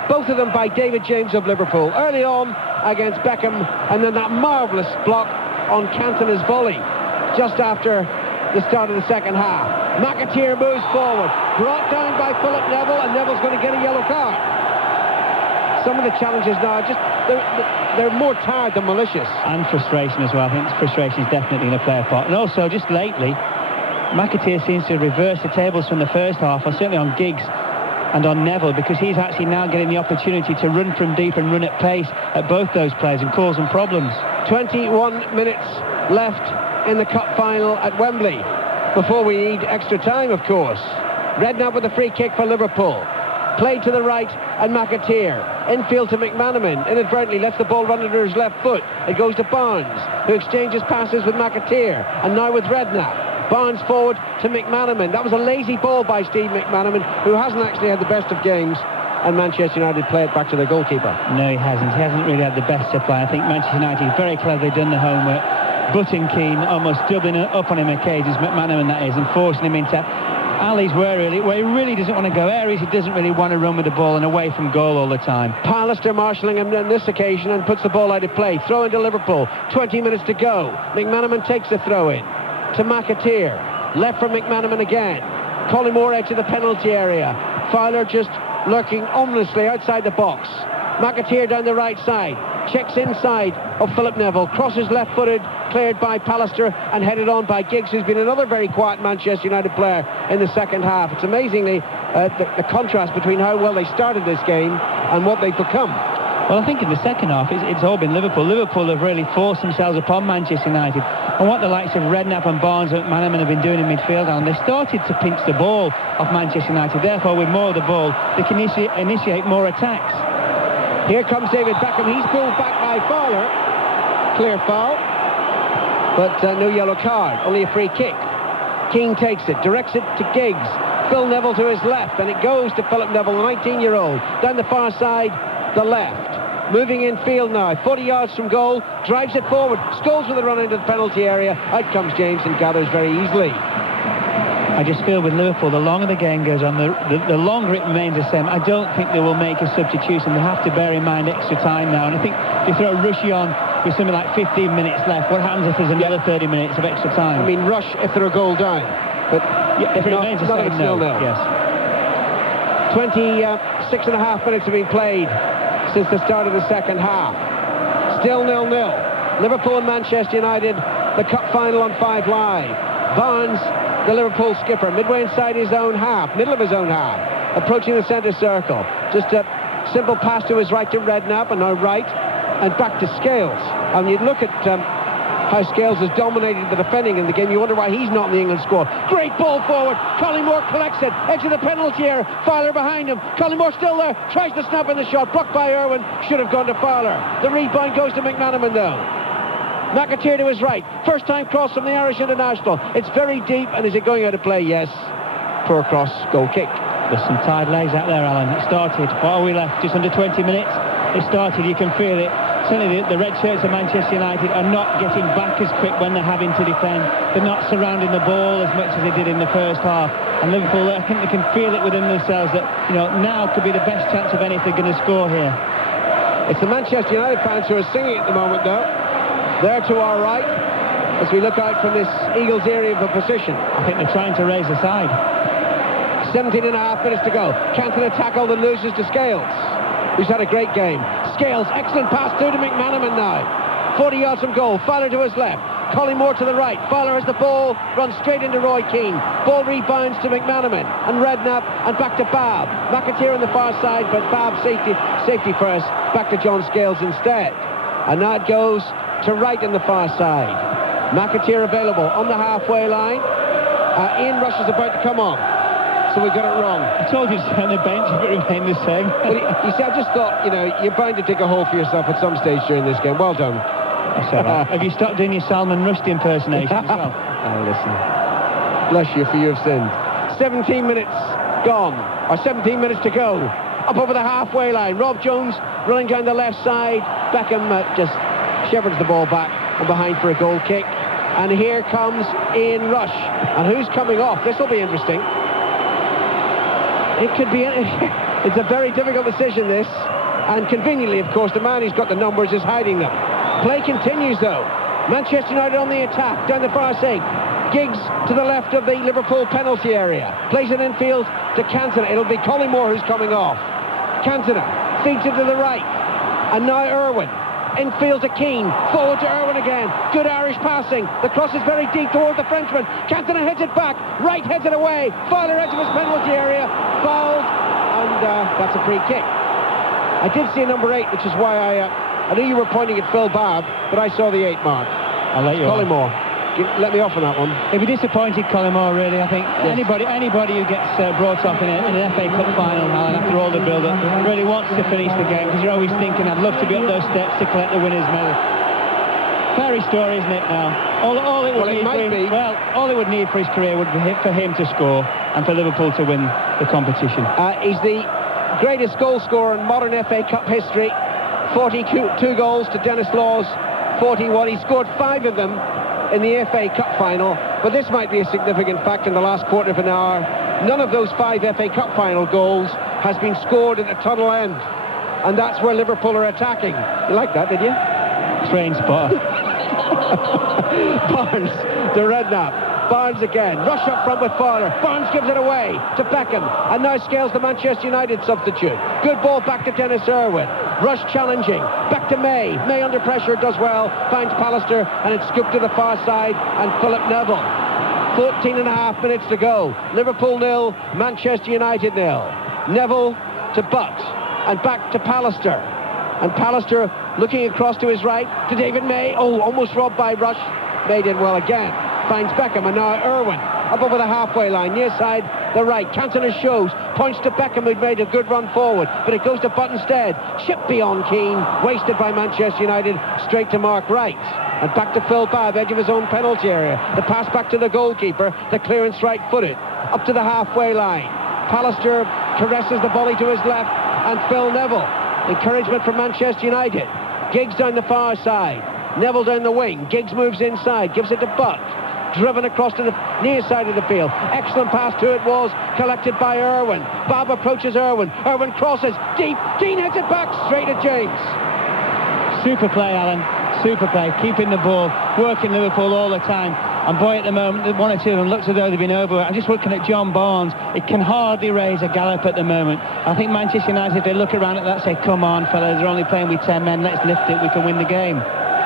Both of them by David James of Liverpool. Early on against Beckham, and then that marvellous block on Cantona's volley just after the start of the second half. McAteer moves forward, brought down by Philip Neville, and Neville's going to get a yellow card. Some of the challenges now, they're more tired than malicious. And frustration as well. I think frustration is definitely in a player part. And also, just lately, McAteer seems to reverse the tables from the first half, or certainly on Giggs and on Neville, because he's actually now getting the opportunity to run from deep and run at pace at both those players and cause them problems. 21 minutes left in the cup final at Wembley before we need extra time, of course. Redknapp with a free kick for Liverpool. Played to the right, and McAteer infield to McManaman, inadvertently lets the ball run under his left foot. It goes to Barnes, who exchanges passes with McAteer, and now with Redknapp. Barnes forward to McManaman. That was a lazy ball by Steve McManaman, who hasn't actually had the best of games, and Manchester United play it back to their goalkeeper. No, he hasn't. He hasn't really had the best supply. I think Manchester United very cleverly done the homework. Button Keane almost doubling up on him occasions, McManaman that is, and forcing him into alleys where he really doesn't want to go, areas he doesn't really want to run with the ball, and away from goal all the time. Pallister marshalling him on this occasion and puts the ball out of play. Throw into Liverpool, 20 minutes to go. McManaman takes the throw in to McAteer, left from McManaman again. Collymore edge of the penalty area. Fowler just lurking ominously outside the box. McAteer down the right side, checks inside of Philip Neville, crosses left-footed, cleared by Pallister and headed on by Giggs, who's been another very quiet Manchester United player in the second half. It's amazingly the contrast between how well they started this game and what they've become. Well, I think in the second half, it's all been Liverpool. Liverpool have really forced themselves upon Manchester United. And what the likes of Redknapp and Barnes and McManaman have been doing in midfield, and they started to pinch the ball off Manchester United. Therefore, with more of the ball, they can initiate more attacks. Here comes David Beckham. He's pulled back by Fowler. Clear foul, but no yellow card. Only a free kick. Keane takes it, directs it to Giggs. Phil Neville to his left, and it goes to Philip Neville, the 19-year-old. Down the far side, the left. Moving in field now, 40 yards from goal, drives it forward, Scholes with a run into the penalty area. Out comes James and gathers very easily. I just feel with Liverpool, the longer the game goes on, the longer it remains the same. I don't think they will make a substitution. They have to bear in mind extra time now. And I think if you throw Rushy on with something like 15 minutes left, what happens if there's another 30 minutes of extra time? I mean, Rush if they're a goal down. But if it remains the same, no. Yes. 26 and a half minutes have been played since the start of the second half. Still 0-0. Liverpool and Manchester United, the cup final on 5 Live. Barnes, the Liverpool skipper, midway inside his own half, middle of his own half, approaching the centre circle. Just a simple pass to his right to Redknapp, and now right, and back to Scales. And you look at how Scales has dominated the defending in the game, you wonder why he's not in the England squad. Great ball forward, Collymore collects it, edge of the penalty area, Fowler behind him, Collymore still there, tries to snap in the shot, blocked by Irwin, should have gone to Fowler. The rebound goes to McManaman though. McAteer to his right, first time cross from the Irish international. It's very deep, and is it going out of play? Yes. Poor cross, goal kick. There's some tired legs out there, Alan. It started, what are we left, just under 20 minutes? It started, you can feel it. Certainly the red shirts of Manchester United are not getting back as quick when they're having to defend. They're not surrounding the ball as much as they did in the first half. And Liverpool, I think they can feel it within themselves that, now could be the best chance of any if they're going to score here. It's the Manchester United fans who are singing at the moment, though. There to our right, as we look out from this Eagles area of a position. I think they're trying to raise the side. 17 and a half minutes to go. Cantona tackled and loses to Scales, who's had a great game. Scales, excellent pass through to McManaman now. 40 yards from goal, Fowler to his left. Collymore to the right. Fowler has the ball, runs straight into Roy Keane. Ball rebounds to McManaman and Redknapp and back to Babb. McAteer on the far side, but Babb safety first. Back to John Scales instead. And now it goes to right on the far side. McAteer available on the halfway line. Ian Rush is about to come on. So we got it wrong. I told you to stay on the bench if it remained the same. But you see, I just thought, you're bound to dig a hole for yourself at some stage during this game. Well done. That's all right. Have you stopped doing your Salman Rushdie impersonation as well? Oh, listen. Bless you for you have sinned. 17 minutes gone, or 17 minutes to go. Up over the halfway line. Rob Jones running down the left side. Beckham just shepherds the ball back and behind for a goal kick. And here comes Ian Rush. And who's coming off? This will be interesting. It could be... It's a very difficult decision, this. And conveniently, of course, the man who's got the numbers is hiding them. Play continues, though. Manchester United on the attack, down the far side. Giggs to the left of the Liverpool penalty area. Plays it infield to Cantona. It'll be Collymore who's coming off. Cantona feeds it to the right. And now Irwin. Infield to Keane. Forward to Irwin again. Good Irish passing. The cross is very deep towards the Frenchman. Cantona heads it back. Right heads it away. Fowler edge of his penalty area. Fouled. And that's a free kick. I did see a number 8, which is why I knew you were pointing at Phil Babb, but I saw the 8 mark. I'll let you Collymore. Let me off on that one. It'd be disappointed, Collymore, really. I think anybody who gets brought off in an FA Cup final, Alan, after all the build-up, really wants to finish the game, because you're always thinking, I'd love to be up those steps to collect the winner's medal. Fairy story, isn't it, now? All it would need for his career would be for him to score and for Liverpool to win the competition. He's the greatest goal scorer in modern FA Cup history. 42 goals to Dennis Law's 41. He scored 5 of them in the FA Cup final, but this might be a significant fact in the last quarter of an hour. None of those 5 FA Cup final goals has been scored at the tunnel end, and that's where Liverpool are attacking. You like that, did you? Train spot. Barnes to Redknapp. Barnes again. Rush up front with Fowler. Barnes gives it away to Beckham, and now Scales, the Manchester United substitute. Good ball back to Dennis Irwin. Rush challenging. Back to May. May under pressure does well. Finds Pallister, and it's scooped to the far side, and Philip Neville. 14 and a half minutes to go. Liverpool 0, Manchester United 0. Neville to Butt, and back to Pallister. And Pallister looking across to his right to David May. Oh, almost robbed by Rush. May did well again. Finds Beckham, and now Irwin up over the halfway line, near side the right. Cantona shows, points to Beckham, who'd made a good run forward, but it goes to Butt instead. Chip beyond Keane, wasted by Manchester United, straight to Mark Wright. And back to Phil Babb, edge of his own penalty area. The pass back to the goalkeeper, the clearance right-footed, up to the halfway line. Pallister caresses the volley to his left, and Phil Neville. Encouragement from Manchester United. Giggs down the far side. Neville down the wing. Giggs moves inside, gives it to Butt. Driven across to the near side of the field. Excellent pass to it was collected by Irwin. Babb approaches Irwin. Irwin crosses deep. Keane hits it back straight at James. Super play, Alan. Super play. Keeping the ball. Working Liverpool all the time. And boy, at the moment, one or two of them looks as though they've been over. I'm just looking at John Barnes. It can hardly raise a gallop at the moment. I think Manchester United, if they look around at that, say, come on, fellas, they're only playing with 10 men. Let's lift it. We can win the game.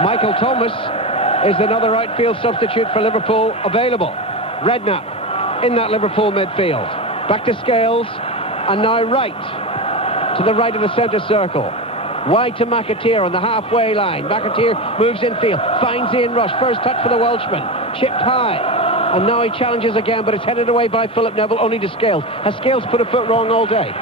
Michael Thomas is another outfield substitute for Liverpool available. Redknapp in that Liverpool midfield. Back to Scales, and now Wright to the right of the centre circle. Wide to McAteer on the halfway line. McAteer moves infield, finds Ian Rush. First touch for the Welshman. Chipped high. And now he challenges again, but it's headed away by Philip Neville, only to Scales. Has Scales put a foot wrong all day?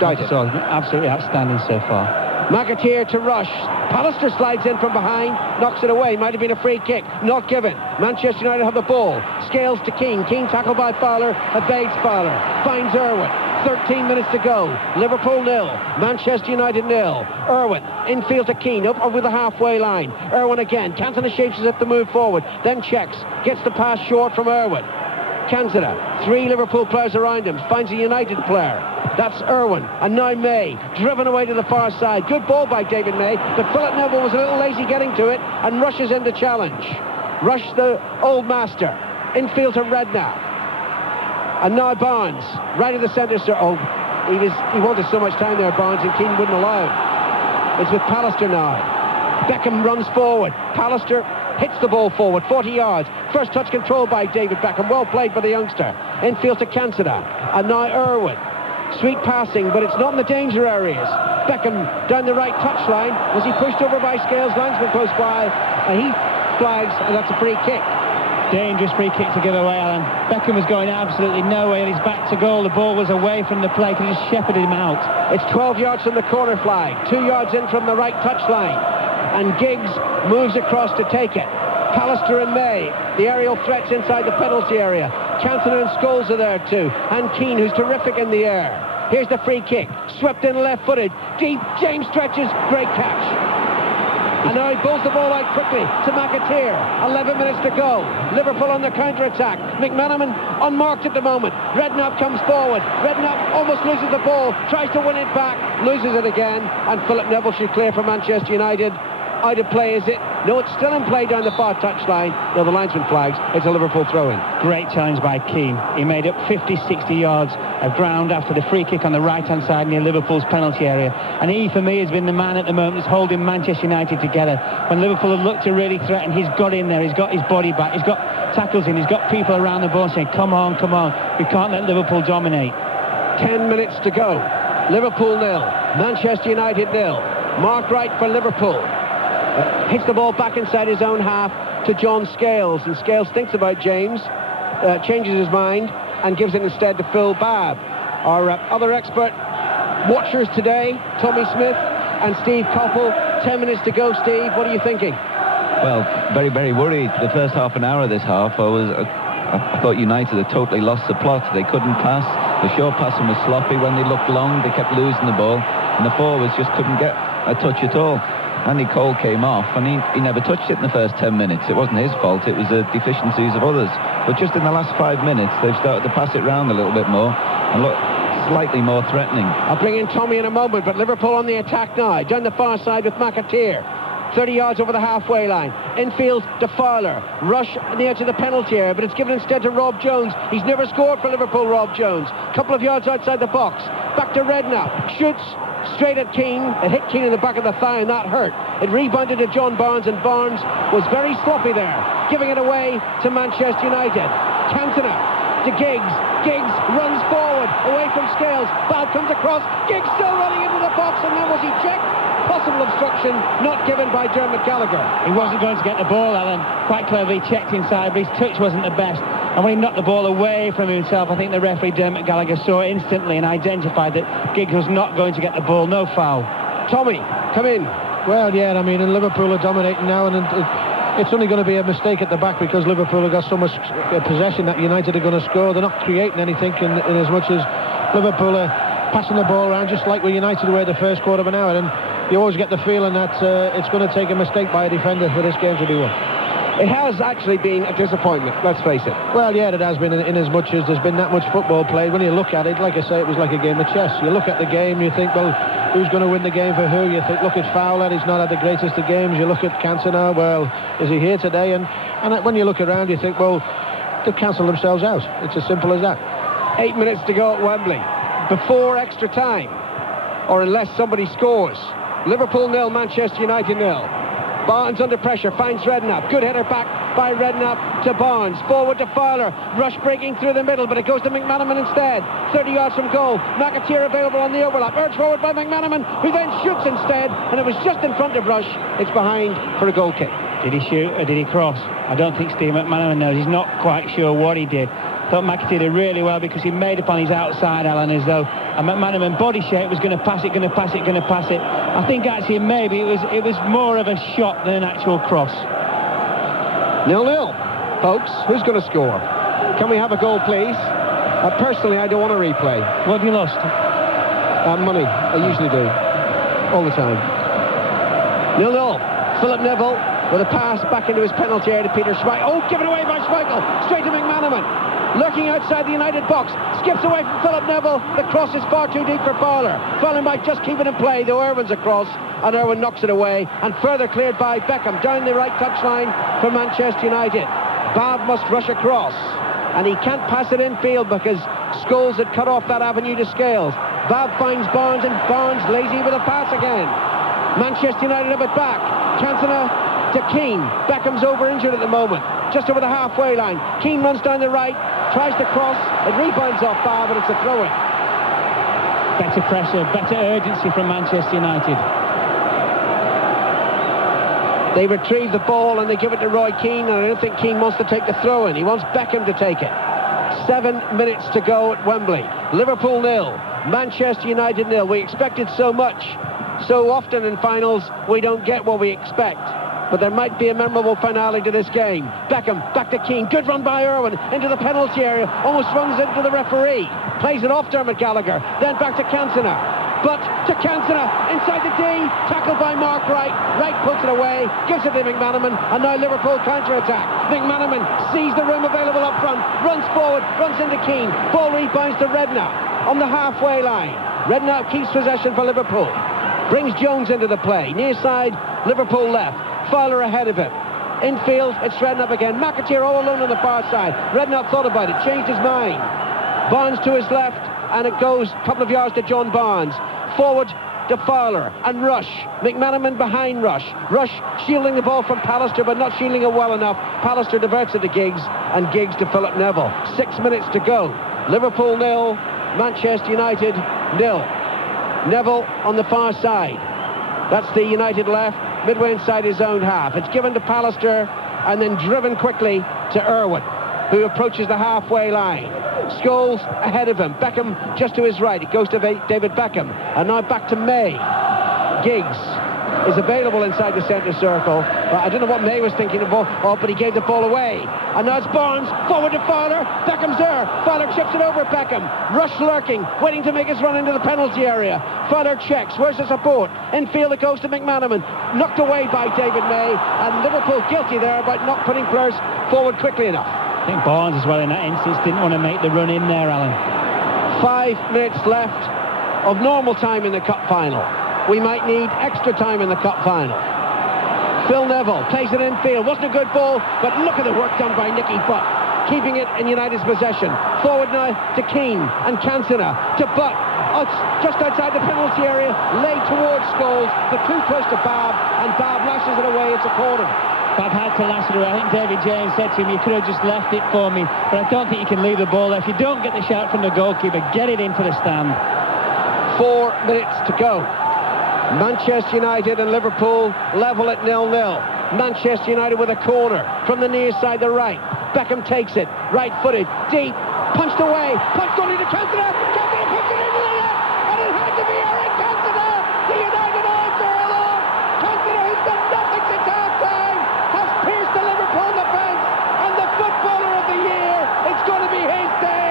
Doubt it. Absolutely outstanding so far. McAteer to Rush. Pallister slides in from behind, knocks it away. Might have been a free kick, not given. Manchester United have the ball. Scales to Keane. Keane tackled by Fowler, evades Fowler. Finds Irwin. 13 minutes to go. Liverpool 0, Manchester United 0. Irwin infield to Keane, up over the halfway line. Irwin again. Cantona shapes as if to move forward, then checks, gets the pass short from Irwin. Cantona, 3 Liverpool players around him, finds a United player. That's Irwin, and now May, driven away to the far side. Good ball by David May, but Philip Neville was a little lazy getting to it, and rushes in to challenge. Rush, the old master, infield to Redknapp. And now Barnes, right of the centre. Oh, he wanted so much time there, Barnes, and Keane wouldn't allow it. It's with Pallister now. Beckham runs forward. Pallister hits the ball forward, 40 yards. First touch controlled by David Beckham. Well played by the youngster. Infield to Cantona. And now Irwin. Sweet passing, but it's not in the danger areas. Beckham down the right touchline. Was he pushed over by Scales? Linesman close by. And he flags, and that's a free kick. Dangerous free kick to give away, Alan. Beckham was going absolutely nowhere. He's back to goal. The ball was away from the plate and just shepherded him out. It's 12 yards from the corner flag, 2 yards in from the right touchline. And Giggs moves across to take it. Pallister and May, the aerial threats inside the penalty area. Cantona and Scholes are there too. And Keane, who's terrific in the air. Here's the free kick. Swept in left-footed. Deep. James stretches. Great catch. And now he pulls the ball out quickly to McAteer. 11 minutes to go. Liverpool on the counter-attack. McManaman unmarked at the moment. Redknapp comes forward. Redknapp almost loses the ball. Tries to win it back. Loses it again. And Philip Neville should clear for Manchester United. Out of play, is it? No, it's still in play down the far touchline. No, the linesman flags. It's a Liverpool throw-in. Great challenge by Keane. He made up 50, 60 yards of ground after the free kick on the right-hand side near Liverpool's penalty area. And he, for me, has been the man at the moment that's holding Manchester United together. When Liverpool have looked to really threaten, he's got in there. He's got his body back. He's got tackles in. He's got people around the ball saying, come on, come on. We can't let Liverpool dominate. 10 minutes to go. Liverpool 0. Manchester United 0. Mark Wright for Liverpool. Hits the ball back inside his own half to John Scales, and Scales thinks about James, changes his mind and gives it instead to Phil Babb. Our other expert watchers today, Tommy Smith and Steve Coppell. 10 minutes to go. Steve, what are you thinking? Well, very, very worried. The first half an hour of this half, I thought United had totally lost the plot. They couldn't pass. The short passing was sloppy. When they looked long, they kept losing the ball, and the forwards just couldn't get a touch at all. Andy Cole came off, and he never touched it in the first 10 minutes. It wasn't his fault, it was the deficiencies of others. But just in the last 5 minutes, they've started to pass it round a little bit more and look slightly more threatening. I'll bring in Tommy in a moment, but Liverpool on the attack now, down the far side with McAteer. 30 yards over the halfway line. Infield to Fowler. Rush on the edge of the penalty area, but it's given instead to Rob Jones. He's never scored for Liverpool, Rob Jones. Couple of yards outside the box. Back to Redknapp. Shoots straight at Keane. It hit Keane in the back of the thigh, and that hurt. It rebounded to John Barnes, and Barnes was very sloppy there, giving it away to Manchester United. Cantona to Giggs. Giggs runs forward, away from Scales. Babb comes across. Giggs still running into the box, and then was he checked? Possible obstruction not given by Dermot Gallagher. He wasn't going to get the ball, Alan. Quite cleverly checked inside, but his touch wasn't the best. And when he knocked the ball away from himself, I think the referee, Dermot Gallagher, saw it instantly and identified that Giggs was not going to get the ball. No foul. Tommy, come in. Well, yeah, I mean, and Liverpool are dominating now, and it's only going to be a mistake at the back because Liverpool have got so much possession that United are going to score. They're not creating anything in as much as Liverpool are passing the ball around, just like we United were the first quarter of an hour. And you always get the feeling that it's going to take a mistake by a defender for this game to be won. It has actually been a disappointment, let's face it. Well, yeah, it has been in as much as there's been that much football played. When you look at it, like I say, it was like a game of chess. You look at the game, you think, well, who's going to win the game for who? You think, look at Fowler, he's not had the greatest of games. You look at Cantona, well, is he here today? And when you look around, you think, well, they've cancelled themselves out. It's as simple as that. 8 minutes to go at Wembley. Before extra time, or unless somebody scores. Liverpool 0, Manchester United 0. Barnes under pressure, finds Redknapp. Good header back by Redknapp to Barnes. Forward to Fowler. Rush breaking through the middle, but it goes to McManaman instead. 30 yards from goal. McAteer available on the overlap. Urged forward by McManaman, who then shoots instead, and it was just in front of Rush. It's behind for a goal kick. Did he shoot or did he cross? I don't think Steve McManaman knows. He's not quite sure what he did. Thought McAteer did really well because he made up on his outside, Alan, as though a McManaman body shape was going to pass it. I think actually maybe it was more of a shot than an actual cross. 0-0, folks. Who's going to score? Can we have a goal, please? Personally, I don't want a replay. What have you lost? Money. I usually do. All the time. 0-0. Philip Neville with a pass back into his penalty area to Peter Schmeichel. Oh, given away by Schmeichel. Straight to McManaman. Lurking outside the United box. Skips away from Philip Neville. The cross is far too deep for Fowler. Fowler might just keep it in play, though Irwin's across, and Irwin knocks it away. And further cleared by Beckham down the right touchline for Manchester United. Babb must rush across, and he can't pass it infield because Scholes had cut off that avenue to Scales. Babb finds Barnes, and Barnes lazy with a pass again. Manchester United have it back. Cantona to Keane. Beckham's over injured at the moment, just over the halfway line. Keane runs down the right, tries to cross, it rebounds off Babb, but it's a throw-in. Better pressure, better urgency from Manchester United. They retrieve the ball and they give it to Roy Keane, and I don't think Keane wants to take the throw in. He wants Beckham to take it. 7 minutes to go at Wembley. Liverpool 0, Manchester United 0. We expected so much. So often in finals, we don't get what we expect. But there might be a memorable finale to this game. Beckham, back to Keane. Good run by Irwin into the penalty area. Almost runs into the referee. Plays it off Dermot Gallagher. Then back to Cantona. But to Cantona, inside the D. Tackled by Mark Wright. Wright puts it away. Gives it to McManaman. And now Liverpool counter-attack. McManaman sees the room available up front. Runs forward. Runs into Keane. Ball rebounds to Redknapp on the halfway line. Redknapp keeps possession for Liverpool. Brings Jones into the play. Near side, Liverpool left. Fowler ahead of him. Infield, it's Redknapp again. McAteer all alone on the far side. Redknapp thought about it, changed his mind. Barnes to his left, and it goes a couple of yards to John Barnes. Forward to Fowler and Rush. McManaman behind Rush. Rush shielding the ball from Pallister, but not shielding it well enough. Pallister diverts it to Giggs, and Giggs to Philip Neville. 6 minutes to go. Liverpool 0, Manchester United 0. Neville on the far side. That's the United left, midway inside his own half. It's given to Pallister and then driven quickly to Irwin, who approaches the halfway line. Scholes ahead of him. Beckham just to his right. It goes to David Beckham. And now back to May. Giggs is available inside the centre circle. Well, I don't know what May was thinking of, but he gave the ball away. And now it's Barnes, forward to Fowler. Beckham's there. Fowler chips it over Beckham. Rush lurking, waiting to make his run into the penalty area. Fowler checks. Where's the support? Infield it goes to McManaman. Knocked away by David May. And Liverpool guilty there about not putting players forward quickly enough. I think Barnes as well in that instance didn't want to make the run in there, Alan. 5 minutes left of normal time in the cup final. We might need extra time in the cup final. Phil Neville plays it infield. Wasn't a good ball, but look at the work done by Nicky Butt, keeping it in United's possession. Forward now to Keane and Cantona to Butt. Oh, it's just outside the penalty area, laid towards Scholes, but too close to Babb, and Babb lashes it away. It's a corner. Babb had to lash it away. I think David James said to him, you could have just left it for me, but I don't think you can leave the ball there. If you don't get the shout from the goalkeeper, get it into the stand. 4 minutes to go. Manchester United and Liverpool level at 0-0. Manchester United with a corner from the near side, the right. Beckham takes it, right-footed, deep, punched away, punched only to Cantona. Cantona puts it into the net, and it had to be Eric Cantona. The United arms are alone. Cantona, who's done nothing since half-time, has pierced the Liverpool defence, and the footballer of the year, it's going to be his day.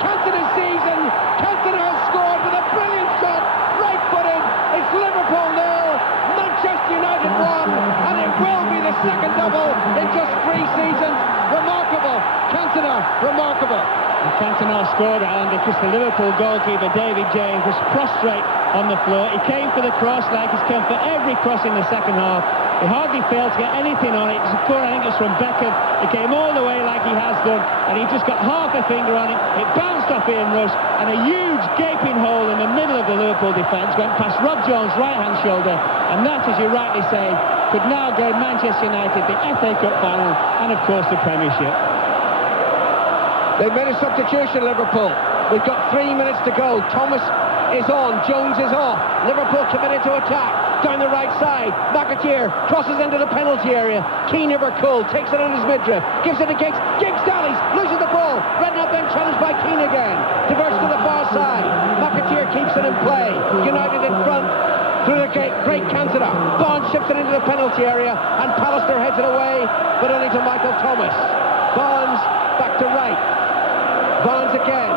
Cantona's season. Cantona has scored with a brilliant shot, right-footed. It's Liverpool 0, Manchester United 1, and it will be the second double in just 3 seasons. Remarkable. Cantona, remarkable. And Cantona scored, Alan, because the Liverpool goalkeeper, David James, was prostrate on the floor. He came for the cross like he's come for every cross in the second half. He hardly failed to get anything on it. It's a corner, I think it's from Beckham. It came all the way like he has done, and he just got half a finger on it. It bounced off Ian Rush, and a huge gaping hole in the middle of the Liverpool defence went past Rob Jones' right-hand shoulder, and that, as you rightly say, could now go Manchester United, the FA Cup final, and of course the Premiership. They've made a substitution, Liverpool. We've got 3 minutes to go. Thomas is on, Jones is off. Liverpool committed to attack. Down the right side, McAteer crosses into the penalty area. Keane never cool, takes it on his midriff, gives it to Giggs. Giggs dallies, loses the ball. Redknapp then challenged by Keane again. Diverts to the far side. McAteer keeps it in play. United in front through the great Cantona. Barnes ships it into the penalty area, and Pallister heads it away, but only to Michael Thomas. Barnes back to right. Barnes again.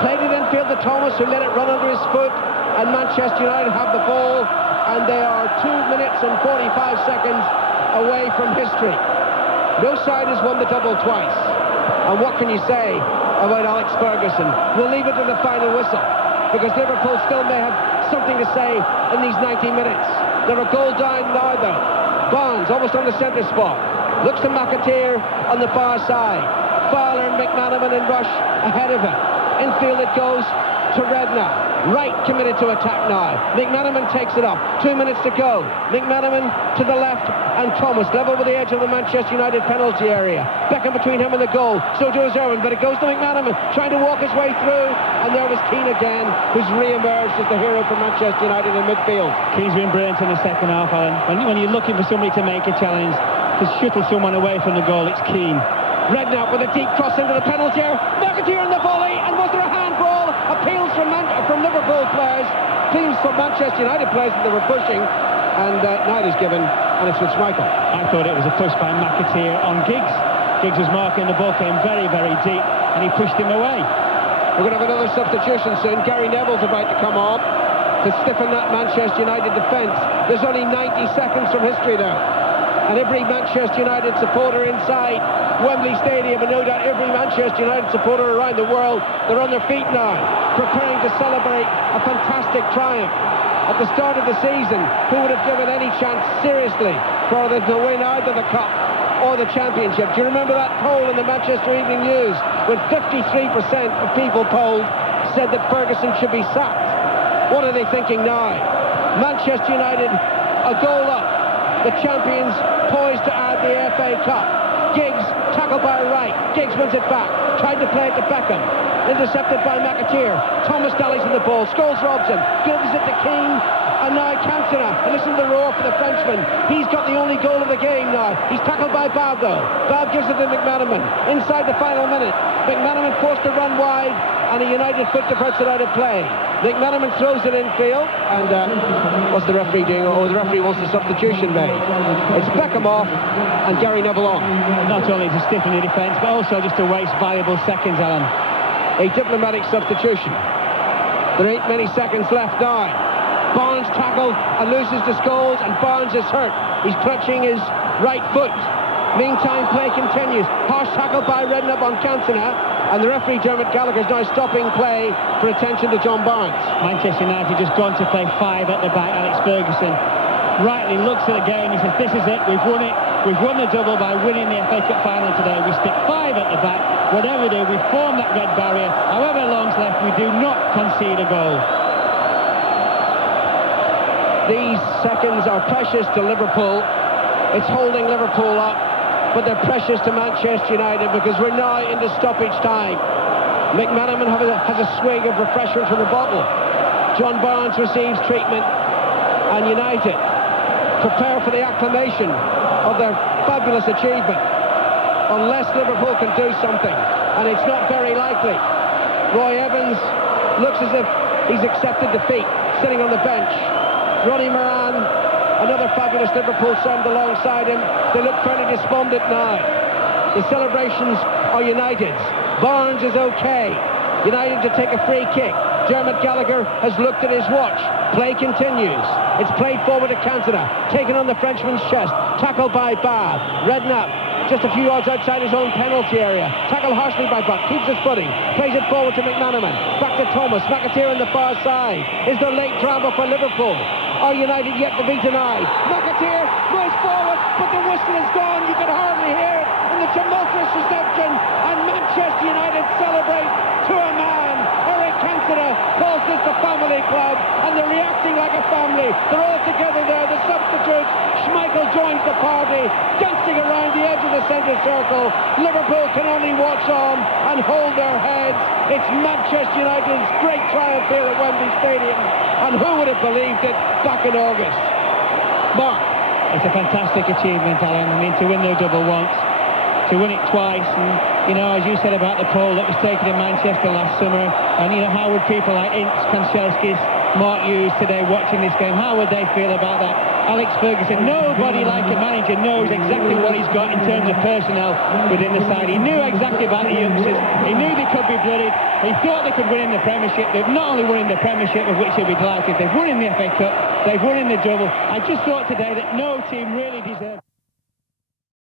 Played it infield to Thomas, who let it run under his foot, and Manchester United have the ball, and they are 2 minutes and 45 seconds away from history. No side has won the double twice. And what can you say about Alex Ferguson? We'll leave it to the final whistle, because Liverpool still may have something to say in these 90 minutes. They're a goal down now, though. Barnes almost on the centre spot. Looks to McAteer on the far side. Fowler and McManaman and Rush ahead of him. Infield it goes to Redknapp. Wright committed to attack now. McManaman takes it up. 2 minutes to go. McManaman to the left, and Thomas level with the edge of the Manchester United penalty area. Beckham between him and the goal. So does Irwin, but it goes to McManaman, trying to walk his way through. And there was Keane again, who's re-emerged as the hero for Manchester United in midfield. Keane's been brilliant in the second half, Alan. When you're looking for somebody to make a challenge, to shuttle someone away from the goal, it's Keane. Redknapp with a deep cross into the penalty area. McAteer in the volley, and was there a handball? Appeals from Liverpool players, appeals from Manchester United players that they were pushing, and now it is given, and it's with Schmeichel. I thought it was a push by McAteer on Giggs. Giggs was marking, the ball came very, very deep, and he pushed him away. We're going to have another substitution soon. Gary Neville's about to come on to stiffen that Manchester United defence. There's only 90 seconds from history now, and every Manchester United supporter inside Wembley Stadium, and no doubt every Manchester United supporter around the world, they're on their feet now, preparing to celebrate a fantastic triumph. At the start of the season, who would have given any chance seriously for them to win either the Cup or the Championship? Do you remember that poll in the Manchester Evening News when 53% of people polled said that Ferguson should be sacked? What are they thinking now? Manchester United a goal up, the champions poised to add the FA Cup. Giggs, tackled by Wright. Giggs wins it back. Tried to play it to Beckham. Intercepted by McAteer. Thomas dallies in the ball. Scholes robs him. Gives it to King. And now Cantona. And listen to the roar for the Frenchman. He's got the only goal of the game now. He's tackled by Bab, though. Bab gives it to McManaman. Inside the final minute. McManaman forced to run wide, and a United foot diverts it out of play. McManaman throws it infield, and what's the referee doing? Oh, the referee wants the substitution made. It's Beckham off, and Gary Neville on. Not only to stiffen the defence, but also just to waste valuable seconds, Alan. A diplomatic substitution. There ain't many seconds left now. Barnes tackled and loses to Scholes, and Barnes is hurt. He's clutching his right foot. Meantime, play continues. Harsh tackle by Redknapp on Cantona, and the referee Dermot Gallagher is now stopping play for attention to John Barnes. Manchester United just gone to play 5 at the back. Alex Ferguson rightly looks at the game. He says, this is it, we've won it. We've won the double by winning the FA Cup final today. We stick 5 at the back. Whatever we do, we form that red barrier. However long's left, we do not concede a goal. These seconds are precious to Liverpool. It's holding Liverpool up, but they're precious to Manchester United because we're now into stoppage time. McManaman has a swig of refreshment from the bottle. John Barnes receives treatment, and United prepare for the acclamation of their fabulous achievement. Unless Liverpool can do something, and it's not very likely. Roy Evans looks as if he's accepted defeat, sitting on the bench. Ronnie Moran, another fabulous Liverpool friend alongside him. They look fairly despondent now. The celebrations are United's. Barnes is okay. United to take a free kick. Dermot Gallagher has looked at his watch. Play continues. It's played forward to Cantona, taken on the Frenchman's chest. Tackled by Bab. Redknapp just a few yards outside his own penalty area. Tackled harshly by Buck. Keeps his footing. Plays it forward to McManaman. Back to Thomas. McAteer on the far side. Is there late drama for Liverpool? Are United yet to be denied? McAteer goes forward, but the whistle is gone. You can hardly hear it in the tumultuous reception. And Manchester United celebrate to a man. Eric Cantona calls this the family club, and they're reacting like a family. They're all together there. The substitutes. Schmeichel joins the party, dancing around the edge of the centre circle. Liverpool can only watch on and hold their heads. It's Manchester United's great triumph here at Wembley Stadium, and who would have believed it back in August? Mark. It's a fantastic achievement, Alan. I mean, to win the double once, to win it twice, and, you know, as you said about the poll that was taken in Manchester last summer, and, you know, how would people like Ince, Kanchelskis, Mark Hughes today watching this game, how would they feel about that? Alex Ferguson, nobody like a manager knows exactly what he's got in terms of personnel within the side. He knew exactly about the youngsters. He knew they could be blooded. He thought they could win in the Premiership. They've not only won in the Premiership, of which he'll be delighted, they've won in the FA Cup, they've won in the double. I just thought today that no team really deserved